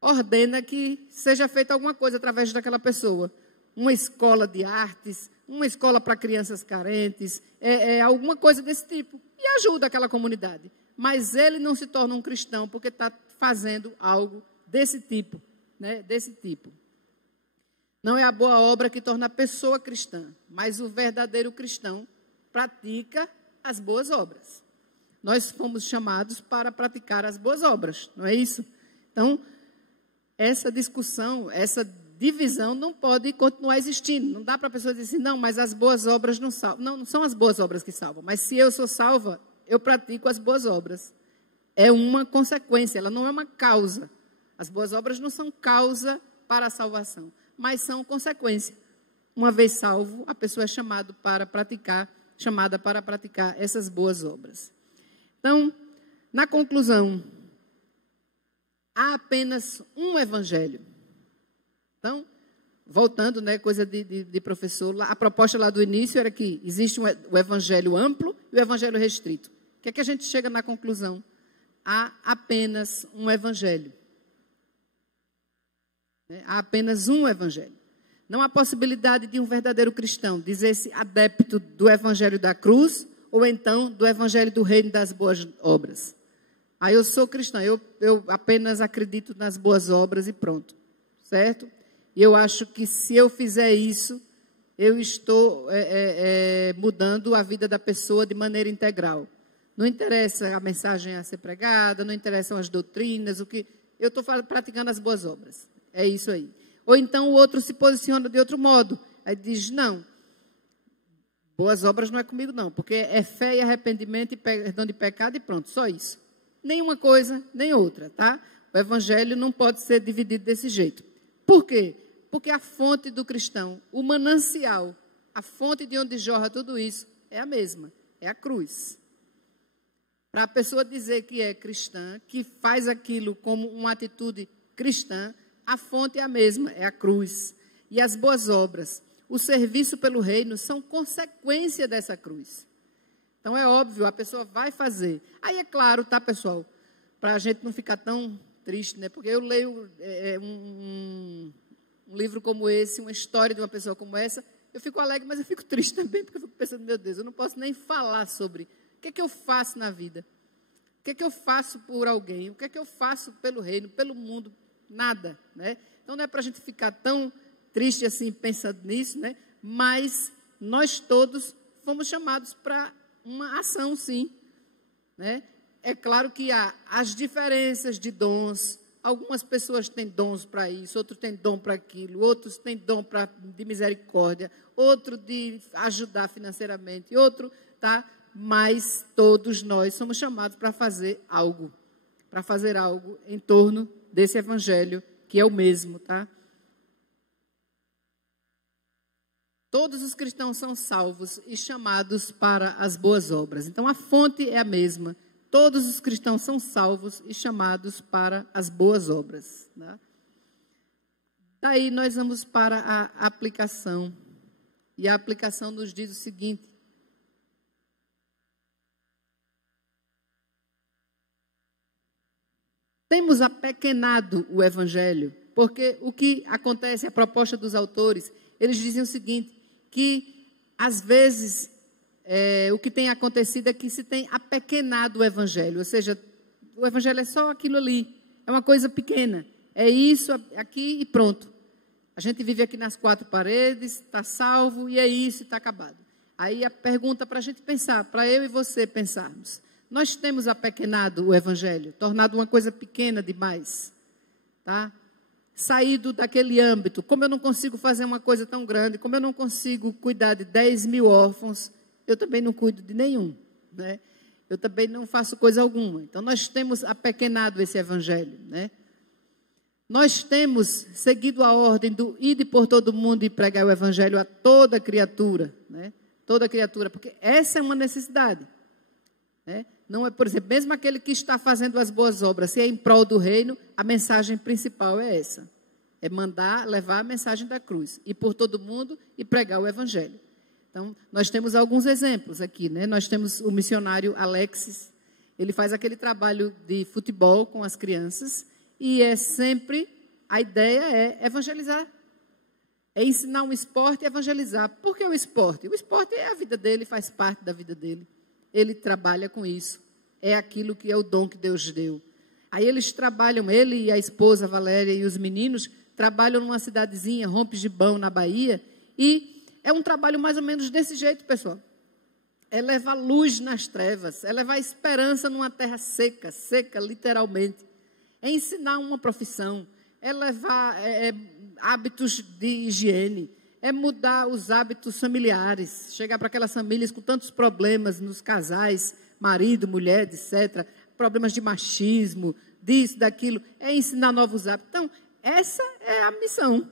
ordena que seja feita alguma coisa através daquela pessoa. Uma escola de artes, uma escola para crianças carentes, alguma coisa desse tipo. E ajuda aquela comunidade. Mas ele não se torna um cristão porque está fazendo algo desse tipo, né? Desse tipo. Não é a boa obra que torna a pessoa cristã, mas o verdadeiro cristão pratica as boas obras. Nós fomos chamados para praticar as boas obras, não é isso? Então, essa discussão, essa divisão não pode continuar existindo. Não dá para a pessoa dizer assim, não, mas as boas obras não salvam. Não, não são as boas obras que salvam, mas se eu sou salva, eu pratico as boas obras. É uma consequência, ela não é uma causa. As boas obras não são causa para a salvação, mas são consequência. Uma vez salvo, a pessoa é chamada para praticar essas boas obras. Então, na conclusão, há apenas um evangelho. Então, voltando, né, coisa de professor, a proposta lá do início era que existe o evangelho amplo e o evangelho restrito. O que é que a gente chega na conclusão? Há apenas um evangelho. Há apenas um evangelho. Não há possibilidade de um verdadeiro cristão dizer-se adepto do evangelho da cruz ou então do evangelho do reino das boas obras. Eu sou cristão, eu apenas acredito nas boas obras e pronto. Certo? E eu acho que se eu fizer isso, eu estou mudando a vida da pessoa de maneira integral. Não interessa a mensagem a ser pregada, não interessam as doutrinas, eu estou praticando as boas obras. É isso aí. Ou então o outro se posiciona de outro modo. Aí diz, não, boas obras não é comigo não, porque é fé e arrependimento e perdão de pecado e pronto, só isso. Nenhuma coisa, nem outra, tá? O evangelho não pode ser dividido desse jeito. Por quê? Porque a fonte do cristão, o manancial, a fonte de onde jorra tudo isso, é a mesma, é a cruz. Para a pessoa dizer que é cristã, que faz aquilo como uma atitude cristã, a fonte é a mesma, é a cruz. E as boas obras, o serviço pelo reino, são consequência dessa cruz. Então é óbvio, a pessoa vai fazer. Aí é claro, tá, pessoal? Para a gente não ficar tão triste, né? Porque eu leio um livro como esse, uma história de uma pessoa como essa, eu fico alegre, mas eu fico triste também, porque eu fico pensando, meu Deus, eu não posso nem falar sobre o que é que eu faço na vida, o que é que eu faço por alguém, o que é que eu faço pelo reino, pelo mundo, nada, né? Então não é para a gente ficar tão triste assim, pensando nisso, né? Mas nós todos fomos chamados para uma ação, sim, né? É claro que há as diferenças de dons. Algumas pessoas têm dons para isso, outros têm dom para aquilo, outros têm dom de misericórdia, outro de ajudar financeiramente, outro, tá? Mas todos nós somos chamados para fazer algo em torno desse evangelho, que é o mesmo, tá? Todos os cristãos são salvos e chamados para as boas obras. Então, a fonte é a mesma. Todos os cristãos são salvos e chamados para as boas obras. Né? Daí nós vamos para a aplicação. E a aplicação nos diz o seguinte: temos apequenado o evangelho, porque o que acontece, a proposta dos autores, eles dizem o seguinte, que às vezes o que tem acontecido é que se tem apequenado o evangelho, ou seja, o evangelho é só aquilo ali, é uma coisa pequena, é isso aqui e pronto. A gente vive aqui nas quatro paredes, está salvo e é isso, está acabado. Aí a pergunta para a gente pensar, para eu e você pensarmos, nós temos apequenado o evangelho, tornado uma coisa pequena demais, tá? Saído daquele âmbito, como eu não consigo fazer uma coisa tão grande, como eu não consigo cuidar de 10 mil órfãos, eu também não cuido de nenhum, né? Eu também não faço coisa alguma. Então, nós temos apequenado esse evangelho, né? Nós temos seguido a ordem do ide por todo mundo e pregar o evangelho a toda criatura, né? Toda criatura, porque essa é uma necessidade, né? Não é, por exemplo, mesmo aquele que está fazendo as boas obras, se é em prol do reino, a mensagem principal é essa. É levar a mensagem da cruz, ir por todo mundo e pregar o evangelho. Então, nós temos alguns exemplos aqui, né? Nós temos o missionário Alexis, ele faz aquele trabalho de futebol com as crianças e a ideia é evangelizar. É ensinar um esporte e evangelizar. Por que o esporte? O esporte é a vida dele, faz parte da vida dele. Ele trabalha com isso. É aquilo que é o dom que Deus deu. Aí eles trabalham, ele e a esposa Valéria e os meninos, trabalham numa cidadezinha, Rompes de Bão, na Bahia, e é um trabalho mais ou menos desse jeito, pessoal. É levar luz nas trevas, é levar esperança numa terra seca, seca literalmente. É ensinar uma profissão, é levar hábitos de higiene, é mudar os hábitos familiares, chegar para aquelas famílias com tantos problemas nos casais, marido, mulher, etc., problemas de machismo, disso, daquilo, é ensinar novos hábitos. Então, essa é a missão,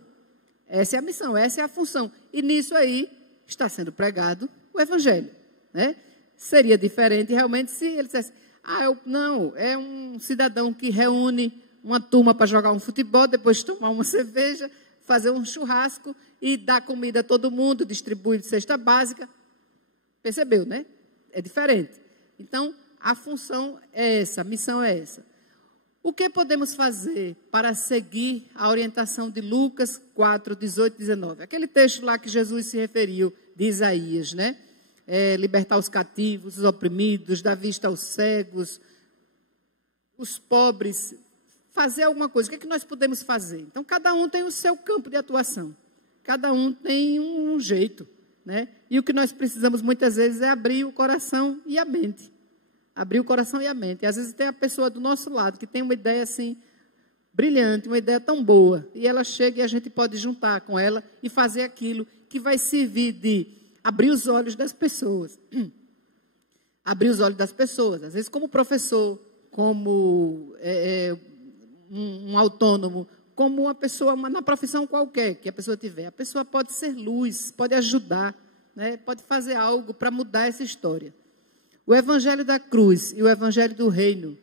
essa é a função. E nisso aí está sendo pregado o evangelho, né? Seria diferente realmente se ele dissesse, não, é um cidadão que reúne uma turma para jogar um futebol, depois tomar uma cerveja, fazer um churrasco e dar comida a todo mundo, distribuir cesta básica. Percebeu, né? É diferente. Então, a função é essa, a missão é essa. O que podemos fazer para seguir a orientação de Lucas 4, 18 e 19? Aquele texto lá que Jesus se referiu, de Isaías, né? Libertar os cativos, os oprimidos, dar vista aos cegos, os pobres, fazer alguma coisa. O que é que nós podemos fazer? Então, cada um tem o seu campo de atuação. Cada um tem um jeito, né? E o que nós precisamos muitas vezes é abrir o coração e a mente. Abrir o coração e a mente. E às vezes tem a pessoa do nosso lado que tem uma ideia assim, brilhante, uma ideia tão boa. E ela chega e a gente pode juntar com ela e fazer aquilo que vai servir de abrir os olhos das pessoas. Abrir os olhos das pessoas. Às vezes como professor, como um autônomo, como uma pessoa, na profissão qualquer que a pessoa tiver. A pessoa pode ser luz, pode ajudar, né? Pode fazer algo para mudar essa história. O evangelho da cruz e o evangelho do reino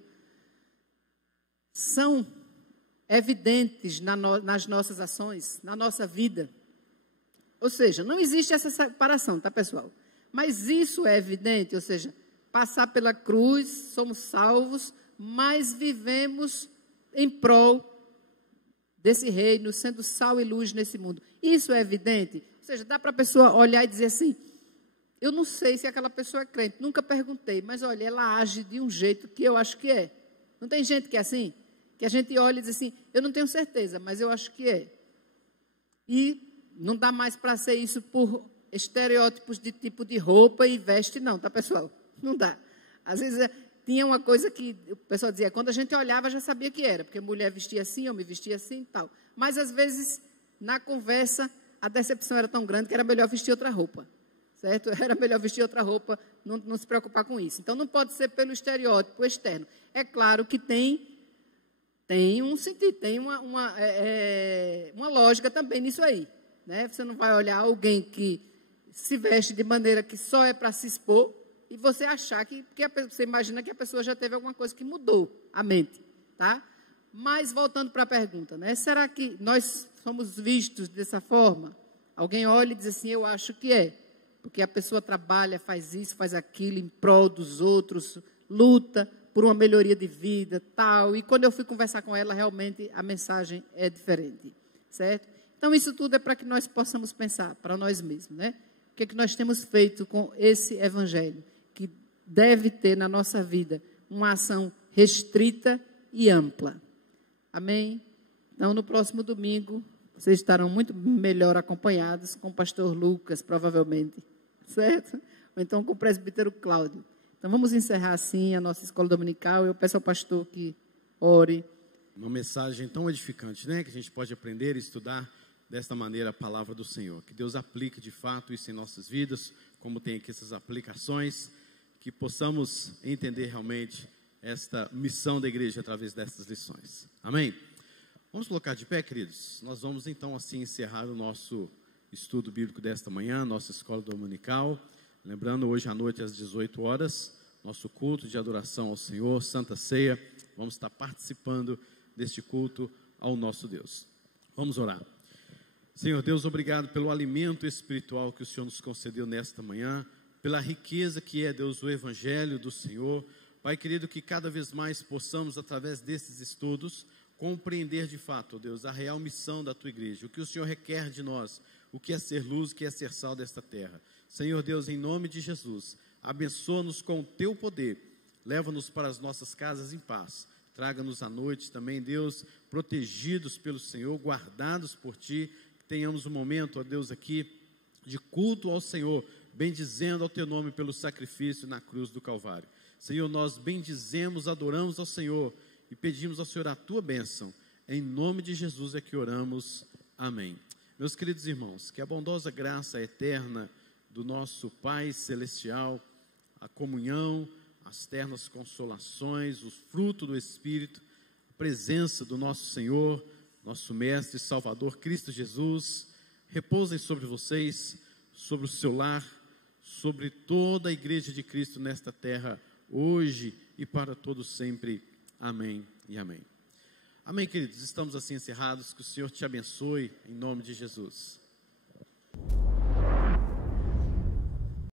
são evidentes nas nossas ações, na nossa vida. Ou seja, não existe essa separação, tá, pessoal? Mas isso é evidente, ou seja, passar pela cruz, somos salvos, mas vivemos em prol desse reino, sendo sal e luz nesse mundo. Isso é evidente? Ou seja, dá para a pessoa olhar e dizer assim, eu não sei se aquela pessoa é crente, nunca perguntei, mas olha, ela age de um jeito que eu acho que é. Não tem gente que é assim? Que a gente olha e diz assim, eu não tenho certeza, mas eu acho que é. E não dá mais para ser isso por estereótipos de tipo de roupa e veste, não, tá, pessoal? Não dá. Às vezes tinha uma coisa que o pessoal dizia, quando a gente olhava já sabia que era, porque mulher vestia assim, homem vestia assim e tal. Mas às vezes, na conversa, a decepção era tão grande que era melhor vestir outra roupa. Certo? Era melhor vestir outra roupa, não se preocupar com isso. Então, não pode ser pelo estereótipo externo. É claro que tem um sentido, tem uma lógica também nisso aí. Né? Você não vai olhar alguém que se veste de maneira que só é para se expor e você achar que você imagina que a pessoa já teve alguma coisa que mudou a mente. Tá? Mas, voltando para a pergunta, né? Será que nós somos vistos dessa forma? Alguém olha e diz assim, eu acho que é. Porque a pessoa trabalha, faz isso, faz aquilo, em prol dos outros, luta por uma melhoria de vida, tal. E quando eu fui conversar com ela, realmente a mensagem é diferente, certo? Então, isso tudo é para que nós possamos pensar para nós mesmos, né? O que é que nós temos feito com esse evangelho, que deve ter na nossa vida uma ação restrita e ampla. Amém? Então, no próximo domingo, vocês estarão muito melhor acompanhados com o pastor Lucas, provavelmente, certo? Ou então com o presbítero Cláudio. Então, vamos encerrar assim a nossa escola dominical. Eu peço ao pastor que ore. Uma mensagem tão edificante, né? Que a gente pode aprender e estudar desta maneira a palavra do Senhor. Que Deus aplique de fato isso em nossas vidas, como tem aqui essas aplicações, que possamos entender realmente esta missão da igreja através dessas lições. Amém? Vamos colocar de pé, queridos? Nós vamos então assim encerrar o nosso estudo bíblico desta manhã, nossa escola dominical. Lembrando, hoje à noite às 18 horas, nosso culto de adoração ao Senhor, Santa Ceia. Vamos estar participando deste culto ao nosso Deus. Vamos orar. Senhor Deus, obrigado pelo alimento espiritual que o Senhor nos concedeu nesta manhã, pela riqueza que é, Deus, o Evangelho do Senhor. Pai querido, que cada vez mais possamos, através desses estudos, compreender de fato, Deus, a real missão da Tua igreja, o que o Senhor requer de nós, o que é ser luz, o que é ser sal desta terra. Senhor Deus, em nome de Jesus, abençoa-nos com o Teu poder, leva-nos para as nossas casas em paz, traga-nos à noite também, Deus, protegidos pelo Senhor, guardados por Ti, que tenhamos um momento, ó Deus, aqui de culto ao Senhor, bendizendo ao Teu nome pelo sacrifício na cruz do Calvário. Senhor, nós bendizemos, adoramos ao Senhor, e pedimos ao Senhor a Tua bênção. Em nome de Jesus é que oramos. Amém. Meus queridos irmãos, que a bondosa graça eterna do nosso Pai Celestial, a comunhão, as ternas consolações, o fruto do Espírito, a presença do nosso Senhor, nosso Mestre e Salvador Cristo Jesus, repousem sobre vocês, sobre o seu lar, sobre toda a igreja de Cristo nesta terra, hoje e para todos sempre. Amém e amém. Amém, queridos. Estamos assim encerrados. Que o Senhor te abençoe em nome de Jesus.